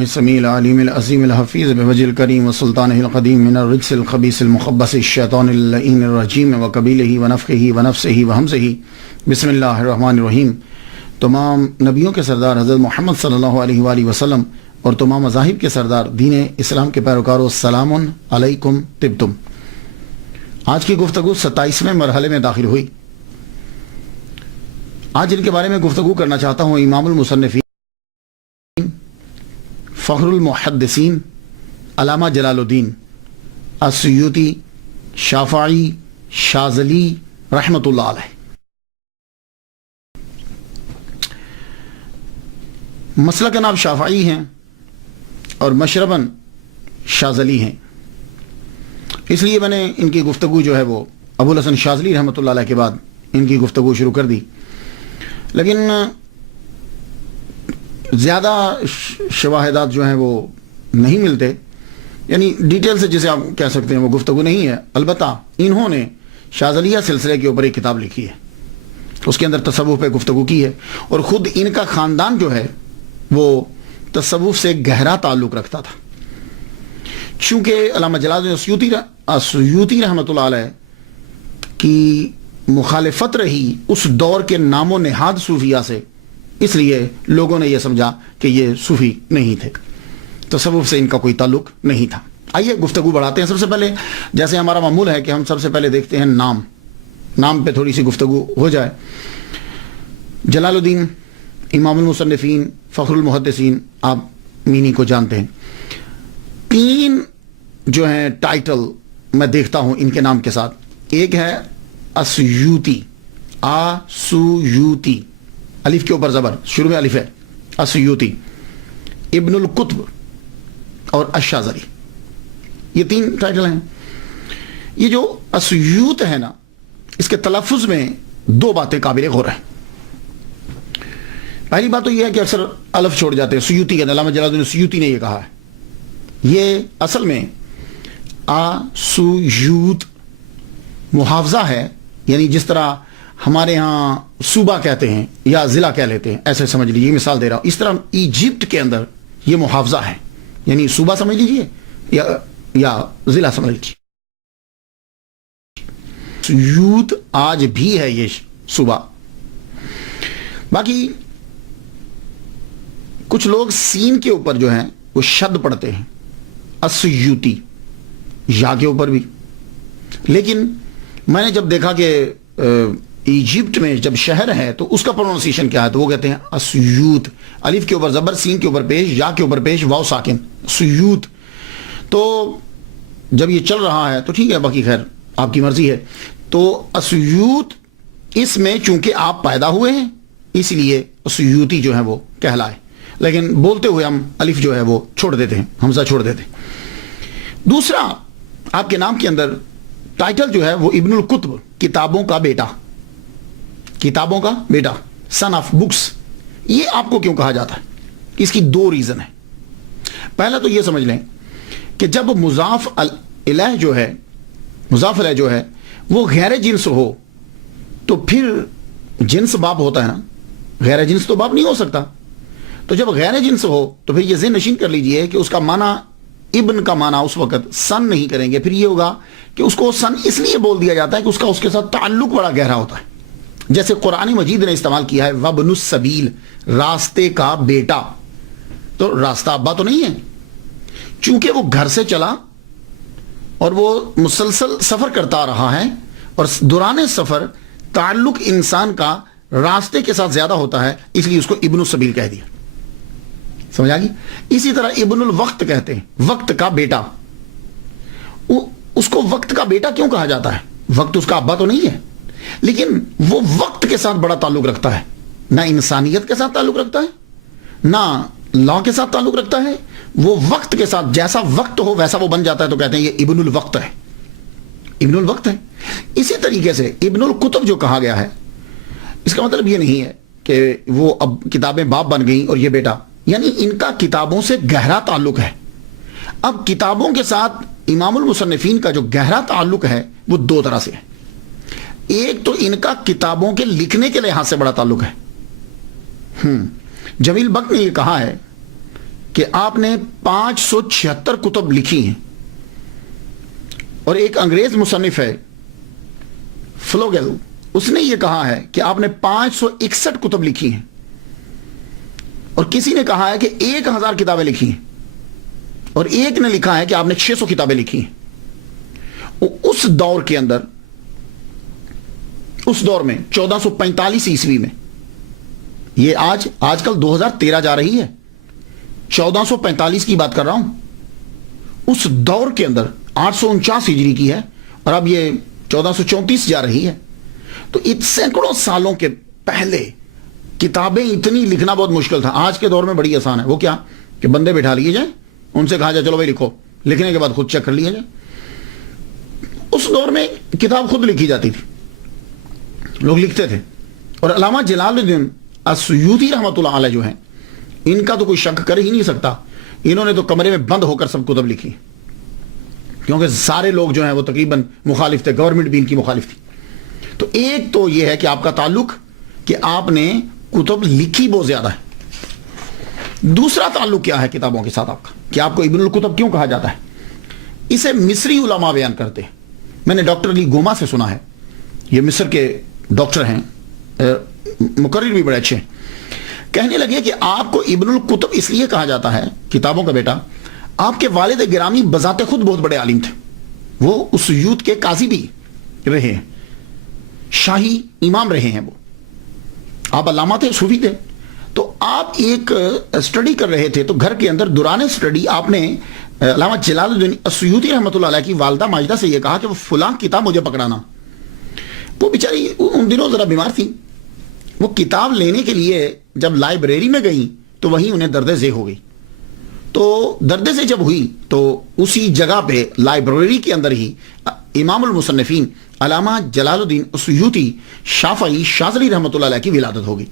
السمیع العلیم العظیم الحفیظ بوجہ الکریم وسلطانہ القدیم من الرجس الخبیث المخبث الشیطان اللعین الرجیم وقبیلہ ونفخہ ونفسہ وہمزہ بسم اللہ الرحمن الرحیم۔ تمام نبیوں کے سردار حضرت محمد صلی اللہ علیہ وآلہ وسلم اور تمام مذاہب کے سردار دین اسلام کے پیروکاروں، السلام علیکم طبتم۔ آج کی گفتگو 27ویں مرحلے میں داخل ہوئی۔ آج جن کے بارے میں گفتگو کرنا چاہتا ہوں، امام المصنفین، فخر المحدثین، علامہ جلال الدین السیوطی شافعی شاذلی رحمۃ اللہ علیہ۔ مسلک نام شافعی ہیں اور مشرباً شاذلی ہیں، اس لیے میں نے ان کی گفتگو جو ہے وہ ابو الحسن شاذلی رحمۃ اللہ علیہ کے بعد ان کی گفتگو شروع کر دی، لیکن زیادہ شواہدات جو ہیں وہ نہیں ملتے، یعنی ڈیٹیل سے جسے آپ کہہ سکتے ہیں وہ گفتگو نہیں ہے۔ البتہ انہوں نے شاذلیہ سلسلے کے اوپر ایک کتاب لکھی ہے، اس کے اندر تصوف پہ گفتگو کی ہے، اور خود ان کا خاندان جو ہے وہ تصوف سے گہرا تعلق رکھتا تھا۔ چونکہ علامہ جلال السیوطی رحمۃ اللہ علیہ کی مخالفت رہی اس دور کے نام و نہاد صوفیہ سے، اس لیے لوگوں نے یہ سمجھا کہ یہ صوفی نہیں تھے، تصوف سے ان کا کوئی تعلق نہیں تھا۔ آئیے گفتگو بڑھاتے ہیں۔ سب سے پہلے جیسے ہمارا معمول ہے کہ ہم سب سے پہلے دیکھتے ہیں نام پہ تھوڑی سی گفتگو ہو جائے۔ جلال الدین، امام المصنفین، فخر المحدثین، آپ مینی کو جانتے ہیں۔ 3 جو ہیں ٹائٹل میں دیکھتا ہوں ان کے نام کے ساتھ۔ ایک ہے السیوطی، آسویوتی، الف کے اوپر زبر، شروع میں الف ہے، السیوطی، ابن القطب اور الشاذلی، یہ 3 ٹائٹل ہیں۔ یہ جو السیوط ہے نا، اس کے تلفظ میں 2 باتیں قابل غور ہیں۔ پہلی بات تو یہ ہے کہ اکثر الف چھوڑ جاتے ہیں، سیوطی کا، علامہ جلال الدین سیوطی نے یہ کہا ہے۔ یہ اصل میں آسویوت محافظہ ہے، یعنی جس طرح ہمارے ہاں صوبہ کہتے ہیں یا ضلع کہہ لیتے ہیں، ایسے سمجھ لیجیے، مثال دے رہا ہوں۔ اس طرح ایجپٹ کے اندر یہ محافظہ ہے، یعنی صوبہ سمجھ لیجیے یا ضلع سمجھ لیجیے۔ سیوط آج بھی ہے یہ صوبہ۔ باقی کچھ لوگ سین کے اوپر جو ہیں وہ شد پڑھتے ہیں، السیوطی، یا کے اوپر بھی، لیکن میں نے جب دیکھا کہ ایجپٹ میں جب شہر ہے تو اس کا پروننسیشن کیا ہے، تو وہ کہتے ہیں السیوط، الف کے اوپر زبر، سین کے اوپر پیش، یا کے اوپر پیش، واو ساکن، سیوط۔ تو جب یہ چل رہا ہے تو ٹھیک ہے، باقی خیر آپ کی مرضی ہے۔ تو السیوط، اس میں چونکہ آپ پیدا ہوئے ہیں اس لیے السیوطی جو ہے وہ کہلائے، لیکن بولتے ہوئے ہم الف جو ہے وہ چھوڑ دیتے ہیں، حمزہ چھوڑ دیتے ہیں۔ دوسرا، آپ کے نام کے اندر ٹائٹل جو ہے وہ ابن القطب، کتابوں کا بیٹا، کتابوں کا بیٹا، سن آف بکس۔ یہ آپ کو کیوں کہا جاتا ہے؟ اس کی 2 ریزن ہیں۔ پہلا تو یہ سمجھ لیں کہ جب مضاف الیہ جو ہے وہ غیر جنس ہو تو پھر جنس باپ ہوتا ہے نا، غیر جنس تو باپ نہیں ہو سکتا۔ تو جب غیر جنس ہو تو پھر یہ ذہن نشین کر لیجئے کہ اس کا معنی، ابن کا معنی اس وقت سن نہیں کریں گے، پھر یہ ہوگا کہ اس کو سن اس لیے بول دیا جاتا ہے کہ اس کے ساتھ تعلق بڑا گہرا ہوتا ہے۔ جیسے قرآن مجید نے استعمال کیا ہے وابن السبیل، راستے کا بیٹا، تو راستہ ابا تو نہیں ہے، چونکہ وہ گھر سے چلا اور وہ مسلسل سفر کرتا رہا ہے، اور دوران سفر تعلق انسان کا راستے کے ساتھ زیادہ ہوتا ہے، اس لیے اس کو ابن السبیل کہہ دیا۔ سمجھ آ گئی؟ اسی طرح ابن الوقت کہتے ہیں، وقت کا بیٹا۔ اس کو وقت کا بیٹا کیوں کہا جاتا ہے؟ وقت اس کا ابا تو نہیں ہے، لیکن وہ وقت کے ساتھ بڑا تعلق رکھتا ہے، نہ انسانیت کے ساتھ تعلق رکھتا ہے، نہ لا کے ساتھ تعلق رکھتا ہے، وہ وقت کے ساتھ جیسا وقت ہو ویسا وہ بن جاتا ہے، تو کہتے ہیں یہ ابن الوقت ہے، ابن الوقت ہے۔ اسی طریقے سے ابن القطب جو کہا گیا ہے، اس کا مطلب یہ نہیں ہے کہ وہ اب کتابیں باپ بن گئیں اور یہ بیٹا، یعنی ان کا کتابوں سے گہرا تعلق ہے۔ اب کتابوں کے ساتھ امام المصنفین کا جو گہرا تعلق ہے وہ 2 طرح سے ہے۔ ایک تو ان کا کتابوں کے لکھنے کے لحاظ سے بڑا تعلق ہے۔ جمیل بخت نے یہ کہا ہے کہ آپ نے 576 کتب لکھی ہیں، اور ایک انگریز مصنف ہے فلوگل، اس نے یہ کہا ہے کہ آپ نے 561 کتب لکھی ہیں، اور کسی نے کہا ہے کہ 1000 کتابیں لکھی ہیں، اور ایک نے لکھا ہے کہ آپ نے 600 کتابیں لکھی ہیں۔ اس دور کے اندر، اس دور میں 1445 عیسوی میں، یہ آج کل 2013 جا رہی ہے، 1445 کی بات کر رہا ہوں، اس دور کے اندر 849 ہجری کی ہے، اور اب یہ 1434 جا رہی ہے۔ تو سینکڑوں سالوں کے پہلے کتابیں اتنی لکھنا بہت مشکل تھا۔ آج کے دور میں بڑی آسان ہے، وہ کیا کہ بندے بٹھا لیے جائیں، ان سے کہا جائے چلو بھائی لکھو، لکھنے کے بعد خود چیک کر لیا جائے۔ اس دور میں کتاب خود لکھی جاتی تھی، لوگ لکھتے تھے، اور علامہ جلال الدین السیوطی رحمۃ اللہ علیہ جو ہیں، ان کا تو کوئی شک کر ہی نہیں سکتا، انہوں نے تو کمرے میں بند ہو کر سب کتب لکھی، کیونکہ سارے لوگ جو ہیں وہ تقریباً مخالف تھے، گورنمنٹ بھی ان کی مخالف تھی۔ تو ایک تو یہ ہے کہ آپ کا تعلق کہ آپ نے کتب لکھی بہت زیادہ ہے۔ دوسرا تعلق کیا ہے کتابوں کے ساتھ آپ کا، کہ آپ کو ابن الکتب کیوں کہا جاتا ہے؟ اسے مصری علماء بیان کرتے ہیں۔ میں نے ڈاکٹر علی گوما سے سنا ہے، یہ مصر کے ڈاکٹر ہیں، مقرر بھی بڑے اچھے ہیں، کہنے لگے کہ آپ کو ابن الکتب اس لیے کہا جاتا ہے، کتابوں کا بیٹا، آپ کے والد گرامی بذات خود بہت بڑے عالم تھے، وہ اس یوت کے قاضی بھی رہے ہیں، شاہی امام رہے ہیں، وہ آپ علامہ تھے، صوفی تھے۔ تو آپ ایک اسٹڈی کر رہے تھے، تو گھر کے اندر دوران اسٹڈی آپ نے علامہ جلال الدین السیوطی رحمۃ اللہ علیہ کی والدہ ماجدہ سے یہ کہا کہ وہ فلاں کتاب مجھے پکڑانا۔ وہ بیچاری ان دنوں ذرا بیمار تھی، وہ کتاب لینے کے لیے جب لائبریری میں گئی تو وہیں انہیں درد ذیل ہو گئی۔ تو درد سے جب ہوئی تو اسی جگہ پہ لائبریری کے اندر ہی امام المصنفین علامہ جلال الدین السیوطی شافعی شاذلی رحمۃ اللہ علیہ کی ولادت ہوگی۔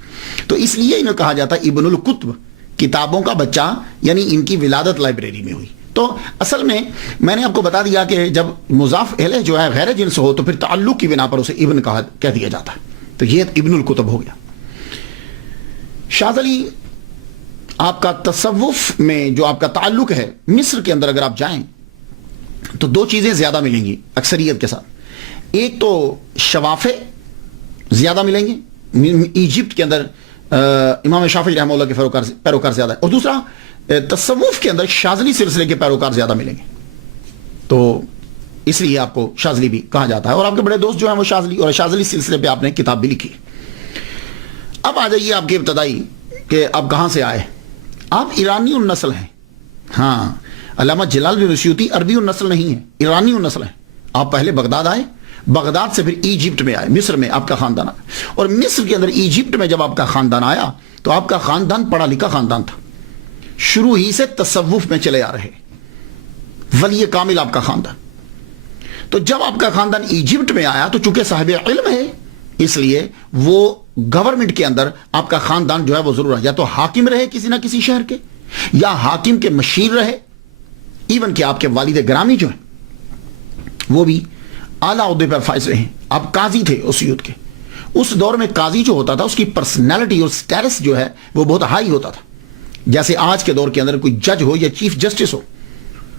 تو اس لیے انہیں کہا جاتا ہے ابن الکتب، کتابوں کا بچہ، یعنی ان کی ولادت لائبریری میں ہوئی۔ تو اصل میں نے آپ کو بتا دیا کہ جب مضاف الیہ جو ہے غیر جنس ہو تو پھر تعلق کی بنا پر اسے ابن کہہ دیا جاتا ہے، تو یہ ابن الکتب ہو گیا۔ شاذلی آپ کا تصوف میں جو آپ کا تعلق ہے، مصر کے اندر اگر آپ جائیں تو دو چیزیں زیادہ ملیں گی اکثریت کے ساتھ۔ ایک تو شوافع زیادہ ملیں گے، ایجپٹ کے اندر امام شافعی رحمہ اللہ کے پیروکار زیادہ ہے، اور دوسرا تصوف کے اندر شاذلی سلسلے کے پیروکار زیادہ ملیں گے، تو اس لیے آپ کو شاذلی بھی کہا جاتا ہے۔ اور آپ کے بڑے دوست جو ہیں وہ شاذلی، اور شاذلی سلسلے پہ آپ نے کتاب بھی لکھی۔ اب آ جائیے آپ کے ابتدائی کہ آپ کہاں سے آئے۔ آپ ایرانی النسل ہیں، ہاں، علامہ جلال الدین السیوطی عربی النسل نہیں ہے، ایرانی النسل ہیں۔ آپ پہلے بغداد آئے، بغداد سے پھر ایجپٹ میں آئے، مصر میں آپ کا خاندان آیا، اور مصر کے اندر ایجپٹ میں جب آپ کا خاندان آیا تو آپ کا خاندان پڑھا لکھا خاندان تھا، شروع ہی سے تصوف میں چلے آ رہے، ولی کامل آپ کا خاندان۔ تو جب آپ کا خاندان ایجپٹ میں آیا تو چونکہ صاحب علم ہے، اس لیے وہ گورنمنٹ کے اندر آپ کا خاندان جو ہے وہ ضرور یا تو حاکم رہے کسی نہ کسی شہر کے، یا حاکم کے مشیر رہے، ایون کہ آپ کے والد گرامی جو ہیں وہ بھی اعلیٰ عہدے پر فائز رہے ہیں۔ آپ قاضی تھے اس یوتھ کے۔ اس دور میں قاضی جو ہوتا تھا اس کی پرسنالٹی اور سٹیٹس جو ہے وہ بہت ہائی ہوتا تھا، جیسے آج کے دور کے اندر کوئی جج ہو یا چیف جسٹس ہو،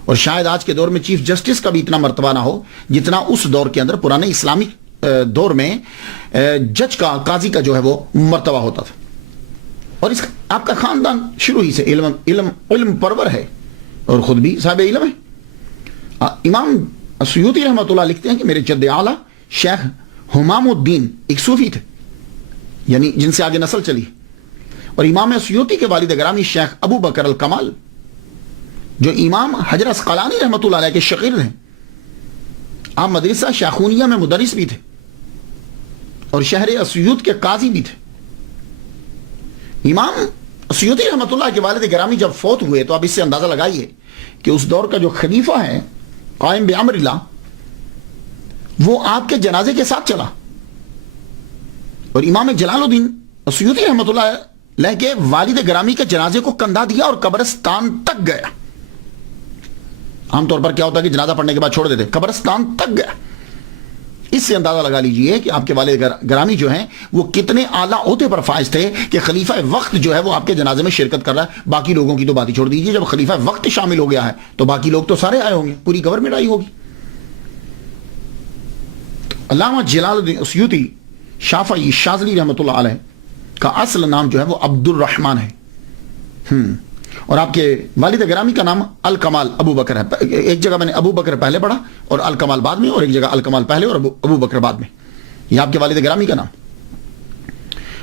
اور شاید آج کے دور میں چیف جسٹس کا بھی اتنا مرتبہ نہ ہو جتنا اس دور کے اندر پرانے اسلامی دور میں جج کا، قاضی کا جو ہے وہ مرتبہ ہوتا تھا۔ اور آپ کا خاندان شروع ہی سے علم پرور ہے، اور خود بھی صاحب علم ہے۔ امام السیوطی رحمۃ اللہ لکھتے ہیں کہ میرے جد اعلیٰ شیخ حمام الدین ایک صوفی تھے، یعنی جن سے آگے نسل چلی، اور امام السیوطی کے والد گرامی شیخ ابو بکر الکمال جو امام حجر اسقلانی رحمۃ اللہ علیہ کے شاگرد ہیں، آپ مدرسہ شاخونیہ میں مدرس بھی تھے اور شہر اسیوط کے قاضی بھی تھے۔ امام السیوطی رحمۃ اللہ کے والد گرامی جب فوت ہوئے تو آپ اس سے اندازہ لگائیے کہ اس دور کا جو خلیفہ ہے قائم بامر اللہ، وہ آپ کے جنازے کے ساتھ چلا، اور امام جلال الدین السیوطی رحمۃ اللہ علیہ کے والد گرامی کے جنازے کو کندھا دیا اور قبرستان تک گیا۔ عام طور پر کیا ہوتا ہے کہ جنازہ پڑھنے کے بعد چھوڑ دیتے، قبرستان تک گیا۔ اس سے اندازہ لگا لیجئے کہ آپ کے والد گرامی جو ہیں وہ کتنے اعلیٰ عہدے پر فائز تھے کہ خلیفہ وقت جو ہے وہ آپ کے جنازے میں شرکت کر رہا ہے. باقی لوگوں کی تو بات ہی چھوڑ دیجئے, جب خلیفہ وقت شامل ہو گیا ہے تو باقی لوگ تو سارے آئے ہوں گے, پوری گورنمنٹ آئی ہوگی. علامہ جلال الدین اسیوطی شافعی شاذلی رحمۃ اللہ علیہ کا اصل نام جو ہے وہ عبد الرحمن ہے, اور آپ کے والد گرامی کا نام الکمال ابو بکر ہے. ایک جگہ میں نے ابو بکر پہلے پڑھا اور الکمال بعد میں, اور ایک جگہ الکمال پہلے اور ابو بکر بعد میں. یہ آپ کے والد گرامی کا نام,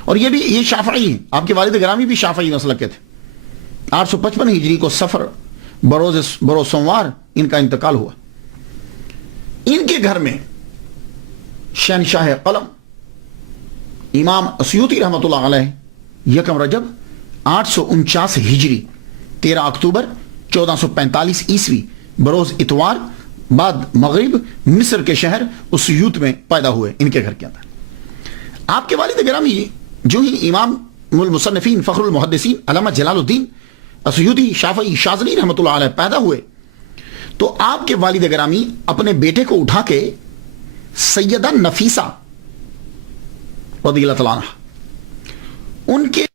اور یہ شافعی ہیں. آپ کے والد گرامی بھی شافعی مسلک کے تھے. 855 ہجری کو سفر بروز سوموار ان کا انتقال ہوا. ان کے گھر میں شہنشاہ قلم امام اسیوطی رحمۃ اللہ علیہ 1 رجب 849 ہجری 13 اکتوبر 1445 عیسوی بروز اتوار بعد مغرب مصر کے شہر اسیوط میں پیدا ہوئے. ان کے گھر کے اندر آپ کے والد گرامی جو ہی امام المصنفین فخر المحدثین علامہ جلال الدین اسیوطی شافعی شاذلی رحمۃ اللہ علیہ پیدا ہوئے تو آپ کے والد گرامی اپنے بیٹے کو اٹھا کے سیدہ نفیسہ رضی اللہ تعالیٰ عنہ ان کے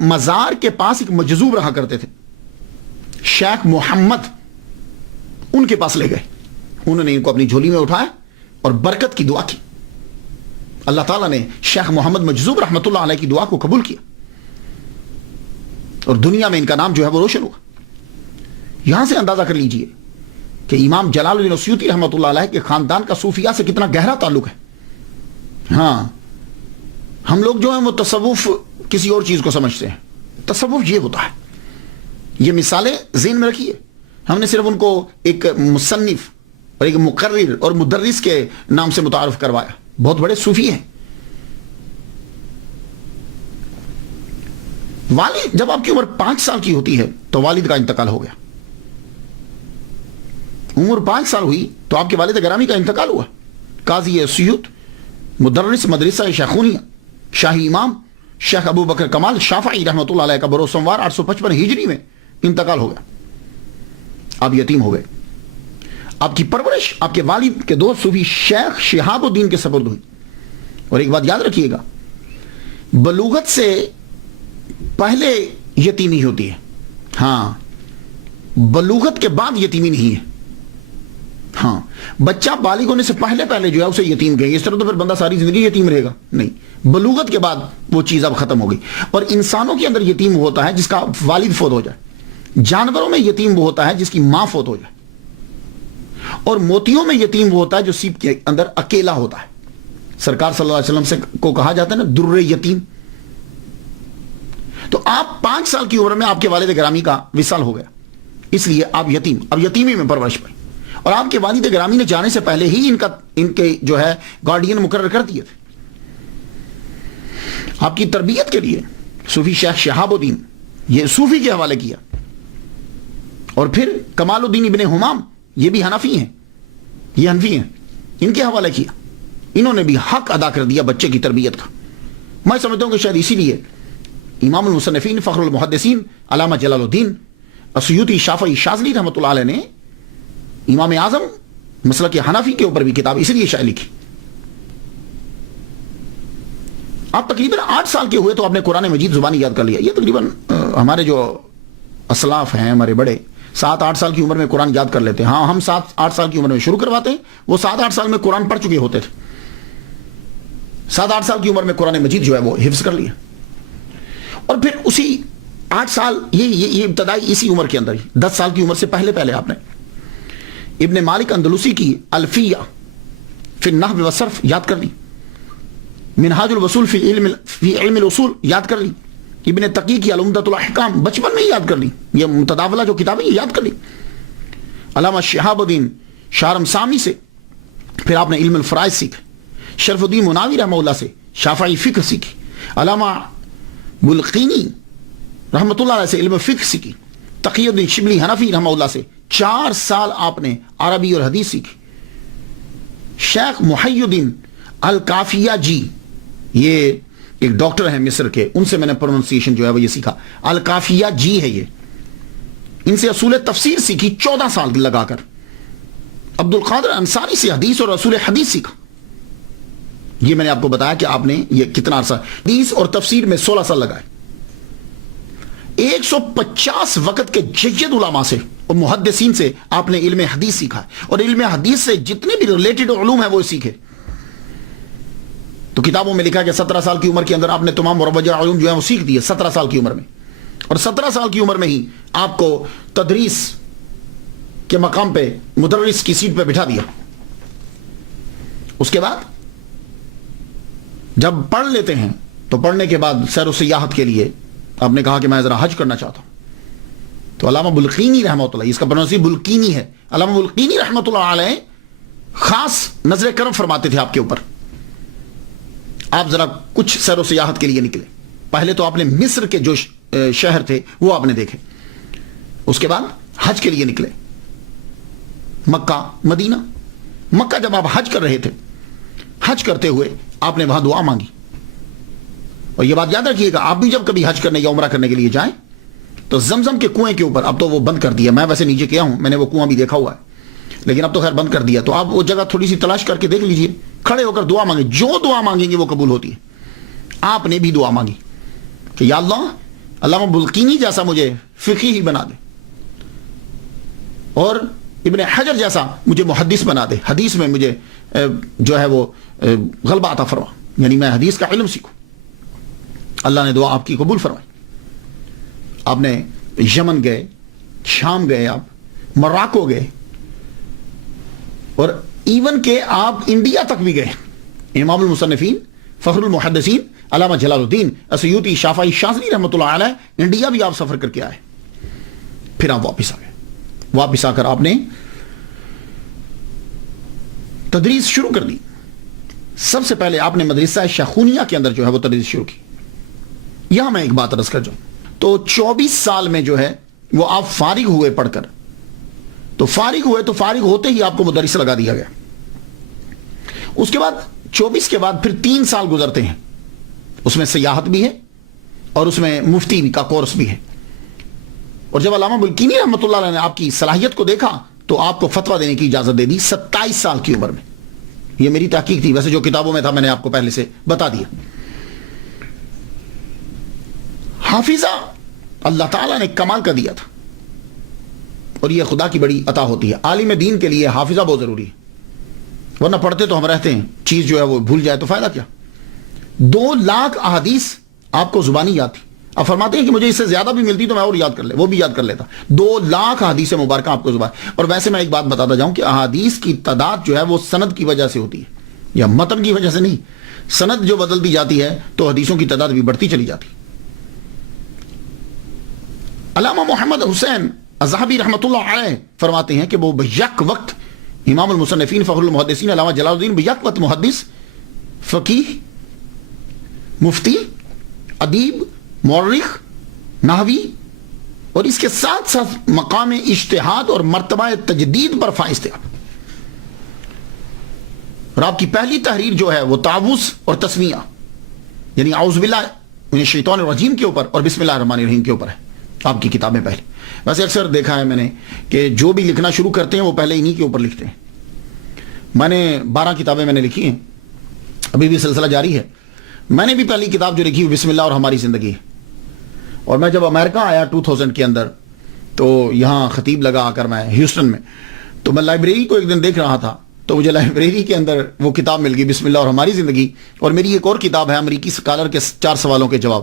مزار کے پاس ایک مجذوب رہا کرتے تھے, شیخ محمد, ان کے پاس لے گئے. انہوں نے ان کو اپنی جھولی میں اٹھایا اور برکت کی دعا کی. اللہ تعالیٰ نے شیخ محمد مجذوب رحمۃ اللہ علیہ کی دعا کو قبول کیا اور دنیا میں ان کا نام جو ہے وہ روشن ہوا. یہاں سے اندازہ کر لیجئے کہ امام جلال الدین اسیوطی رحمۃ اللہ علیہ کے خاندان کا صوفیہ سے کتنا گہرا تعلق ہے. ہاں, ہم لوگ جو ہیں وہ تصوف کسی اور چیز کو سمجھتے ہیں. تصوف یہ ہوتا ہے. یہ مثالیں ذہن میں رکھیے, ہم نے صرف ان کو ایک مصنف اور ایک مقرر اور مدرس کے نام سے متعارف کروایا. بہت بڑے صوفی ہیں. والد جب آپ کی عمر 5 سال کی ہوتی ہے تو والد کا انتقال ہو گیا. عمر 5 سال ہوئی تو آپ کے والد گرامی کا انتقال ہوا. قاضی اسیوط مدرس مدرسہ شیخونیہ شاہی امام شیخ ابو بکر کمال شافعی رحمۃ اللہ علیہ کا بروز سوموار 855 ہجری میں انتقال ہو گیا. آپ یتیم ہو گئے. آپ کی پرورش آپ کے والد کے دوست صوفی شیخ شہاب الدین کے سپرد ہوئی. اور ایک بات یاد رکھیے گا, بلوغت سے پہلے یتیمی ہوتی ہے. ہاں, بلوغت کے بعد یتیمی نہیں ہے. ہاں, بچہ بالغ ہونے سے پہلے جو ہے اسے یتیم کہیں گے. اس طرح تو پھر بندہ ساری زندگی یتیم رہے گا. نہیں, بلوغت کے بعد وہ چیز اب ختم ہو گئی. اور انسانوں کے اندر یتیم ہوتا ہے جس کا والد فوت ہو جائے. جانوروں میں یتیم وہ ہوتا ہے جس کی ماں فوت ہو جائے. اور موتیوں میں یتیم وہ ہوتا ہے جو سیپ کے اندر اکیلا ہوتا ہے. سرکار صلی اللہ علیہ وسلم سے کو کہا جاتا ہے نا در یتیم. تو آپ 5 سال کی عمر میں آپ کے والد گرامی کا وصال ہو گیا, اس لیے آپ یتیم, اب یتیمی میں پرورش پائی. اور آپ کے والد گرامی نے جانے سے پہلے ہی ان کے جو ہے گارڈین مقرر کر دیے تھے آپ کی تربیت کے لیے. صوفی شیخ شہاب الدین یہ صوفی کے حوالے کیا, اور پھر کمال الدین ابن حمام یہ بھی حنفی ہیں, یہ حنفی ہیں, ان کے حوالے کیا. انہوں نے بھی حق ادا کر دیا بچے کی تربیت کا. میں سمجھتا ہوں کہ شاید اسی لیے امام المصنفین فخر المحدثین علامہ جلال الدین اسیوطی شافعی شاذلی رحمۃ اللہ علیہ نے امام اعظم مسلک حنفی کے اوپر بھی کتاب اس لیے شائع لکھی. آپ تقریباً 8 سال کے ہوئے تو آپ نے قرآن مجید زبانی یاد کر لیا. یہ تقریباً ہمارے جو اسلاف ہیں, ہمارے بڑے 7-8 سال کی عمر میں قرآن یاد کر لیتے ہیں. ہاں, ہم 7-8 سال کی عمر میں شروع کرواتے ہیں, وہ 7-8 سال میں قرآن پڑھ چکے ہوتے تھے. 7-8 سال کی عمر میں قرآن مجید جو ہے وہ حفظ کر لیا. اور پھر اسی 8 سال یہ ابتدائی اسی عمر کے اندر ہی 10 سال کی عمر سے پہلے آپ نے ابن مالک اندلسی کی الفیہ فی النحو والصرف یاد کر لی. منہاج الوصول فی علم الاصول یاد کر لی. ابن تقی کی العمدۃ الاحکام بچپن میں ہی یاد کر لی. یہ متداولہ جو کتابیں یاد کر لی. علامہ شہاب الدین شارم سامی سے پھر آپ نے علم الفرائض سیکھا. شرف الدین مناوی رحمہ اللہ سے شافعی فقہ سیکھی. علامہ بلقینی رحمۃ اللہ علیہ سے علم فقہ سیکھی. تقی الدین شبلی حنفی رحمہ اللہ سے 4 سال آپ نے عربی اور حدیث سیکھی. شیخ محی الدین الکافیہ جی, یہ ایک ڈاکٹر ہیں مصر کے, ان سے میں نے پروننسیشن جو ہے وہ یہ سیکھا. الکافیہ جی ہے یہ, ان سے اصول تفسیر سیکھی 14 سال لگا کر. عبد القادر انصاری سے حدیث اور رسول حدیث سیکھا. یہ میں نے آپ کو بتایا کہ آپ نے یہ کتنا عرصہ حدیث اور تفسیر میں 16 سال لگائے. 150 وقت کے جید علماء سے اور محدثین سے آپ نے علم حدیث سیکھا ہے, اور علم حدیث سے جتنے بھی ریلیٹڈ علوم ہیں وہ سیکھے. تو کتابوں میں لکھا کہ 17 سال کی عمر کے اندر آپ نے تمام مروجہ علوم جو ہیں وہ سیکھ دیے 17 سال کی عمر میں, اور 17 سال کی عمر میں ہی آپ کو تدریس کے مقام پہ مدرس کی سیٹ پہ بٹھا دیا. اس کے بعد جب پڑھ لیتے ہیں تو پڑھنے کے بعد سیر و سیاحت کے لیے آپ نے کہا کہ میں ذرا حج کرنا چاہتا ہوں. تو علامہ بلقینی رحمۃ اللہ, اس کا پروننسی بلقینی ہے, علامہ بلقینی رحمۃ اللہ علیہ خاص نظر کرم فرماتے تھے آپ کے اوپر. آپ ذرا کچھ سیر و سیاحت کے لیے نکلے. پہلے تو آپ نے مصر کے جو شہر تھے وہ آپ نے دیکھے, اس کے بعد حج کے لیے نکلے مکہ مدینہ. مکہ جب آپ حج کر رہے تھے, حج کرتے ہوئے آپ نے وہاں دعا مانگی. اور یہ بات یاد رکھیے گا, آپ بھی جب کبھی حج کرنے یا عمرہ کرنے کے لیے جائیں تو زمزم کے کنویں کے اوپر, اب تو وہ بند کر دیا, میں ویسے نیچے کیا ہوں, میں نے وہ کنواں بھی دیکھا ہوا ہے, لیکن اب تو خیر بند کر دیا. تو آپ وہ جگہ تھوڑی سی تلاش کر کے دیکھ لیجئے, کھڑے ہو کر دعا مانگیں, جو دعا مانگیں گے وہ قبول ہوتی ہے. آپ نے بھی دعا مانگی کہ یا اللہ علامہ بلقینی جیسا مجھے فقیہ ہی بنا دے, اور ابن حجر جیسا مجھے محدث بنا دے, حدیث میں مجھے جو ہے وہ غلبہ عطا فرما, یعنی میں حدیث کا علم سیکھوں. اللہ نے دعا آپ کی قبول فرمائی. آپ نے یمن گئے, شام گئے, آپ مراکو گئے, اور ایون کہ آپ انڈیا تک بھی گئے. امام المصنفین فخر المحدثین علامہ جلال الدین السیوطی شافعی شاذلی رحمۃ اللہ علیہ انڈیا بھی آپ سفر کر کے آئے. پھر آپ واپس آ گئے. واپس آ کر آپ نے تدریس شروع کر دی. سب سے پہلے آپ نے مدرسہ شیخونیہ کے اندر جو ہے وہ تدریس شروع کی. یہاں میں ایک بات عرض کر جاؤں تو 24 سال میں جو ہے وہ آپ فارغ ہوئے پڑھ کر, تو فارغ ہوئے تو فارغ ہوتے ہی آپ کو مدرسہ لگا دیا گیا. اس کے بعد 24 کے بعد پھر 3 سال گزرتے ہیں, اس میں سیاحت بھی ہے اور اس میں مفتی کا کورس بھی ہے. اور جب علامہ بلقینی رحمۃ اللہ علیہ نے آپ کی صلاحیت کو دیکھا تو آپ کو فتویٰ دینے کی اجازت دے دی 27 سال کی عمر میں. یہ میری تحقیق تھی, ویسے جو کتابوں میں تھا میں نے آپ کو پہلے سے بتا دیا. حافظہ اللہ تعالیٰ نے کمال کا دیا تھا, اور یہ خدا کی بڑی عطا ہوتی ہے. عالم دین کے لیے حافظہ بہت ضروری ہے, ورنہ پڑھتے تو ہم رہتے ہیں, چیز جو ہے وہ بھول جائے تو فائدہ کیا. 2 لاکھ احادیث آپ کو زبانی یاد تھی. اب فرماتے ہیں کہ مجھے اس سے زیادہ بھی ملتی تو میں اور یاد کر لے, وہ بھی یاد کر لیتا. 2 لاکھ احادیث مبارکہ آپ کو زبان. اور ویسے میں ایک بات بتاتا جاؤں کہ احادیث کی تعداد جو ہے وہ سند کی وجہ سے ہوتی ہے, یا متن کی وجہ سے نہیں. سند جو بدلتی جاتی ہے تو حدیثوں کی تعداد بھی بڑھتی چلی جاتی. علامہ محمد حسین الذہبی رحمۃ اللہ علیہ فرماتے ہیں کہ وہ بیک وقت امام المصنفین فخر المحدثین علامہ جلال الدین بیک وقت محدث, فقیہ, مفتی, ادیب, مورخ, نحوی, اور اس کے ساتھ ساتھ مقام اجتہاد اور مرتبہ تجدید پر فائز تھے. اور آپ کی پہلی تحریر جو ہے وہ تعوذ اور تسمیہ, یعنی اعوذ باللہ من الشیطان الرجیم کے اوپر اور بسم اللہ الرحمن الرحیم کے اوپر ہے آپ کی کتابیں پہلے. ویسے اکثر دیکھا ہے میں نے کہ جو بھی لکھنا شروع کرتے ہیں وہ پہلے انہی کے اوپر لکھتے ہیں. میں نے 12 کتابیں میں نے لکھی ہیں, ابھی بھی سلسلہ جاری ہے. میں نے بھی پہلی کتاب جو لکھی بسم اللہ اور ہماری زندگی ہے. اور میں جب امریکہ آیا 2000 کے اندر تو یہاں خطیب لگا آ کر میں ہیوسٹن میں, تو میں لائبریری کو ایک دن دیکھ رہا تھا تو مجھے لائبریری کے اندر وہ کتاب مل گئی بسم اللہ اور ہماری زندگی. اور میری ایک اور کتاب ہے امریکی سکالر کے 4 سوالوں کے جواب,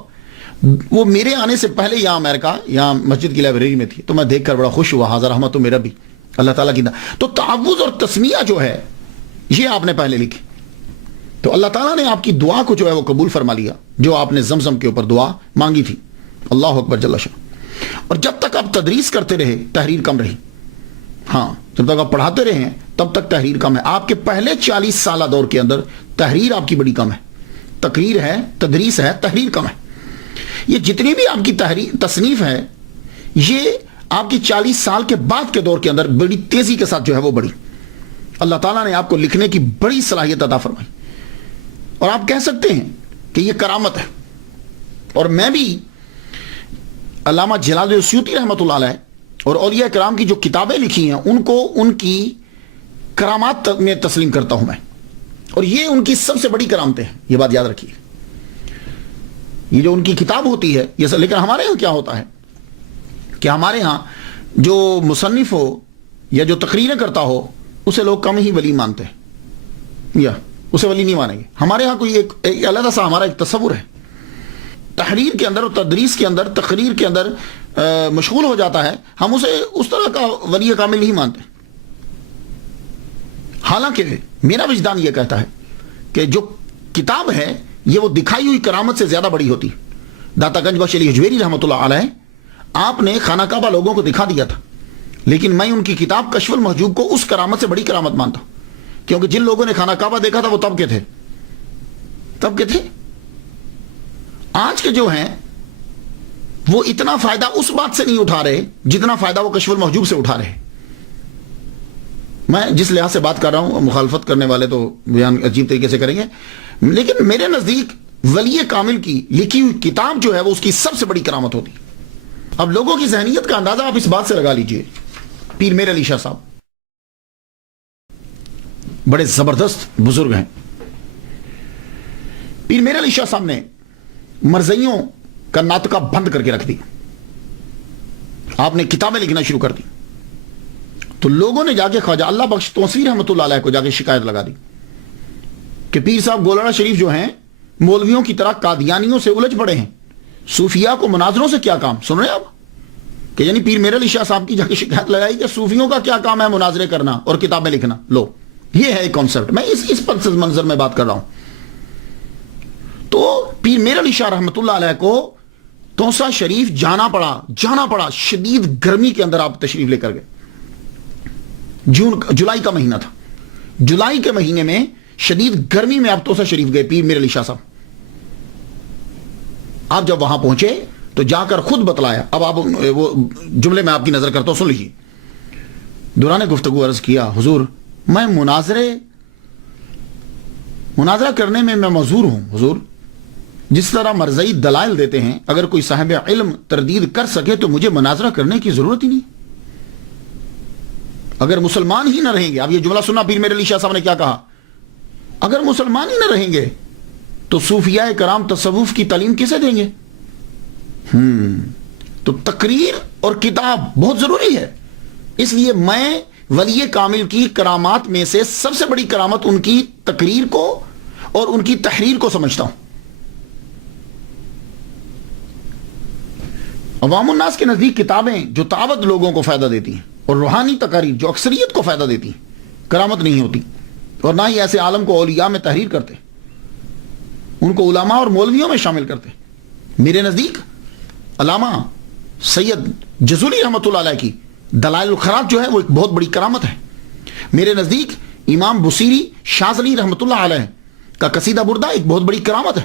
وہ میرے آنے سے پہلے یہاں امریکہ یہاں مسجد کی لائبریری میں تھی. تو میں دیکھ کر بڑا خوش ہوا, حاضر رحمت تو میرا بھی اللہ تعالیٰ کی. تو تعوذ اور تسمیہ جو ہے یہ آپ نے پہلے لکھی, تو اللہ تعالیٰ نے آپ کی دعا کو جو ہے وہ قبول فرما لیا جو آپ نے زمزم کے اوپر دعا مانگی تھی. اللہ اکبر جل شان. اور جب تک آپ تدریس کرتے رہے تحریر کم رہی. ہاں, جب تک آپ پڑھاتے رہے ہیں تب تک تحریر کم ہے. آپ کے پہلے 40 سالہ دور کے اندر تحریر آپ کی بڑی کم ہے. تقریر ہے, تدریس ہے, تحریر کم ہے. یہ جتنی بھی آپ کی تحریر تصنیف ہے یہ آپ کی 40 سال کے بعد کے دور کے اندر بڑی تیزی کے ساتھ جو ہے وہ بڑی. اللہ تعالیٰ نے آپ کو لکھنے کی بڑی صلاحیت عطا فرمائی, اور آپ کہہ سکتے ہیں کہ یہ کرامت ہے. اور میں بھی علامہ جلال السیوطی رحمۃ اللہ علیہ اور اولیاء کرام کی جو کتابیں لکھی ہیں ان کو ان کی کرامات میں تسلیم کرتا ہوں میں، اور یہ ان کی سب سے بڑی کرامتیں ہیں، یہ بات یاد رکھیے. یہ جو ان کی کتاب ہوتی ہے یہ لیکن ہمارے ہاں کیا ہوتا ہے کہ ہمارے ہاں جو مصنف ہو یا جو تقریریں کرتا ہو اسے لوگ کم ہی ولی مانتے ہیں، یا اسے ولی نہیں مانیں گے. ہمارے ہاں کوئی ایک علیحدہ سا ہمارا ایک تصور ہے، تحریر کے اندر اور تدریس کے اندر، تقریر کے اندر مشغول ہو جاتا ہے، ہم اسے اس طرح کا ولی کامل نہیں مانتے. حالانکہ میرا وجدان یہ کہتا ہے کہ جو کتاب ہے یہ وہ دکھائی ہوئی کرامت سے زیادہ بڑی ہوتی. داتا گنج بخش علی حجویری رحمۃ اللہ علیہ، آپ نے خانہ کعبہ لوگوں کو دکھا دیا تھا، لیکن میں ان کی کتاب کشف المحجوب کو اس کرامت سے بڑی کرامت مانتا ہوں، کیونکہ جن لوگوں نے خانہ کعبہ دیکھا تھا وہ تب کے تھے. آج کے جو ہیں وہ اتنا فائدہ اس بات سے نہیں اٹھا رہے جتنا فائدہ وہ کشف المحجوب سے اٹھا رہے. میں جس لحاظ سے بات کر رہا ہوں، مخالفت کرنے والے تو بیان عجیب طریقے سے کریں گے، لیکن میرے نزدیک ولی کامل کی لکھی ہوئی کتاب جو ہے وہ اس کی سب سے بڑی کرامت ہوتی. اب لوگوں کی ذہنیت کا اندازہ آپ اس بات سے لگا لیجئے. پیر میر علی شاہ صاحب بڑے زبردست بزرگ ہیں. پیر میر علی شاہ صاحب نے مرزائیوں کا ناطقہ بند کر کے رکھ دی، آپ نے کتابیں لکھنا شروع کر دی. تو لوگوں نے جا کے خواجہ اللہ بخش توسیع رحمۃ اللہ علیہ کو جا کے شکایت لگا دی کہ پیر صاحب گولڑا شریف جو ہیں مولویوں کی طرح قادیانیوں سے الجھ پڑے ہیں، صوفیاء کو مناظروں سے کیا کام. سن رہے ہیں آپ کہ یعنی پیر میر علی شاہ صاحب کی جا کے شکایت لگائی کہ صوفیوں کا کیا کام ہے مناظرے کرنا اور کتابیں لکھنا. لو یہ ہے ایک کانسیپٹ. میں اس پس منظر میں بات کر رہا ہوں. تو پیر میر علی شاہ رحمۃ اللہ علیہ کو توسا شریف جانا پڑا. شدید گرمی کے اندر آپ تشریف لے کر گئے. جولائی کا مہینہ تھا. جولائی کے مہینے میں شدید گرمی میں آپ توسا شریف گئے پیر میر علی شاہ صاحب. آپ جب وہاں پہنچے تو جا کر خود بتلایا. اب آپ وہ جملے میں آپ کی نظر کرتا ہوں، سن لیجیے. دوران گفتگو عرض کیا حضور میں مناظرہ کرنے میں معذور ہوں. حضور جس طرح مرزائی دلائل دیتے ہیں، اگر کوئی صاحب علم تردید کر سکے تو مجھے مناظرہ کرنے کی ضرورت ہی نہیں. اگر مسلمان ہی نہ رہیں گے، اب یہ جملہ سننا پیر میر علی شاہ صاحب نے کیا کہا، اگر مسلمان ہی نہ رہیں گے تو صوفیاء کرام تصوف کی تعلیم کسے دیں گے؟ تو تقریر اور کتاب بہت ضروری ہے. اس لیے میں ولی کامل کی کرامات میں سے سب سے بڑی کرامت ان کی تقریر کو اور ان کی تحریر کو سمجھتا ہوں. عوام الناس کے نزدیک کتابیں جو تعبد لوگوں کو فائدہ دیتی ہیں اور روحانی تقاریر جو اکثریت کو فائدہ دیتی ہیں کرامت نہیں ہوتی، اور نہ ہی ایسے عالم کو اولیاء میں تحریر کرتے، ان کو علماء اور مولویوں میں شامل کرتے. میرے نزدیک علامہ سید جزولی رحمۃ اللہ علیہ کی دلائل الخیرات جو ہے وہ ایک بہت بڑی کرامت ہے. میرے نزدیک امام بصیری شاذلی رحمۃ اللہ علیہ کا قصیدہ بردہ ایک بہت بڑی کرامت ہے.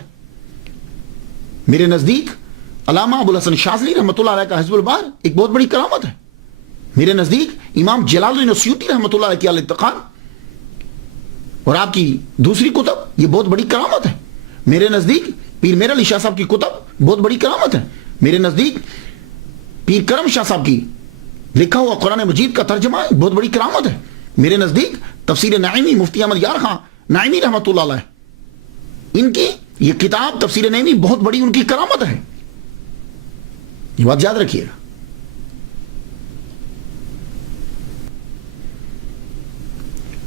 میرے نزدیک علامہ ابو الحسن شاذلی رحمۃ اللہ علیہ کا حزب البار ایک بہت بڑی کرامت ہے. میرے نزدیک امام جلال الدین السیوطی رحمۃ اللہ علیہ کی الاتقان اور آپ کی دوسری کتب یہ بہت بڑی کرامت ہے. میرے نزدیک پیر میر علی شاہ صاحب کی کتب بہت بڑی کرامت ہے. میرے نزدیک پیر کرم شاہ صاحب کی لکھا ہوا قرآن مجید کا ترجمہ بہت بڑی کرامت ہے. میرے نزدیک تفسیر نعیمی مفتی احمد یار خان نعیمی رحمۃ اللہ علیہ ان کی یہ کتاب تفسیر نعیمی بہت بڑی ان کی کرامت ہے. یہ بات یاد رکھیے گا.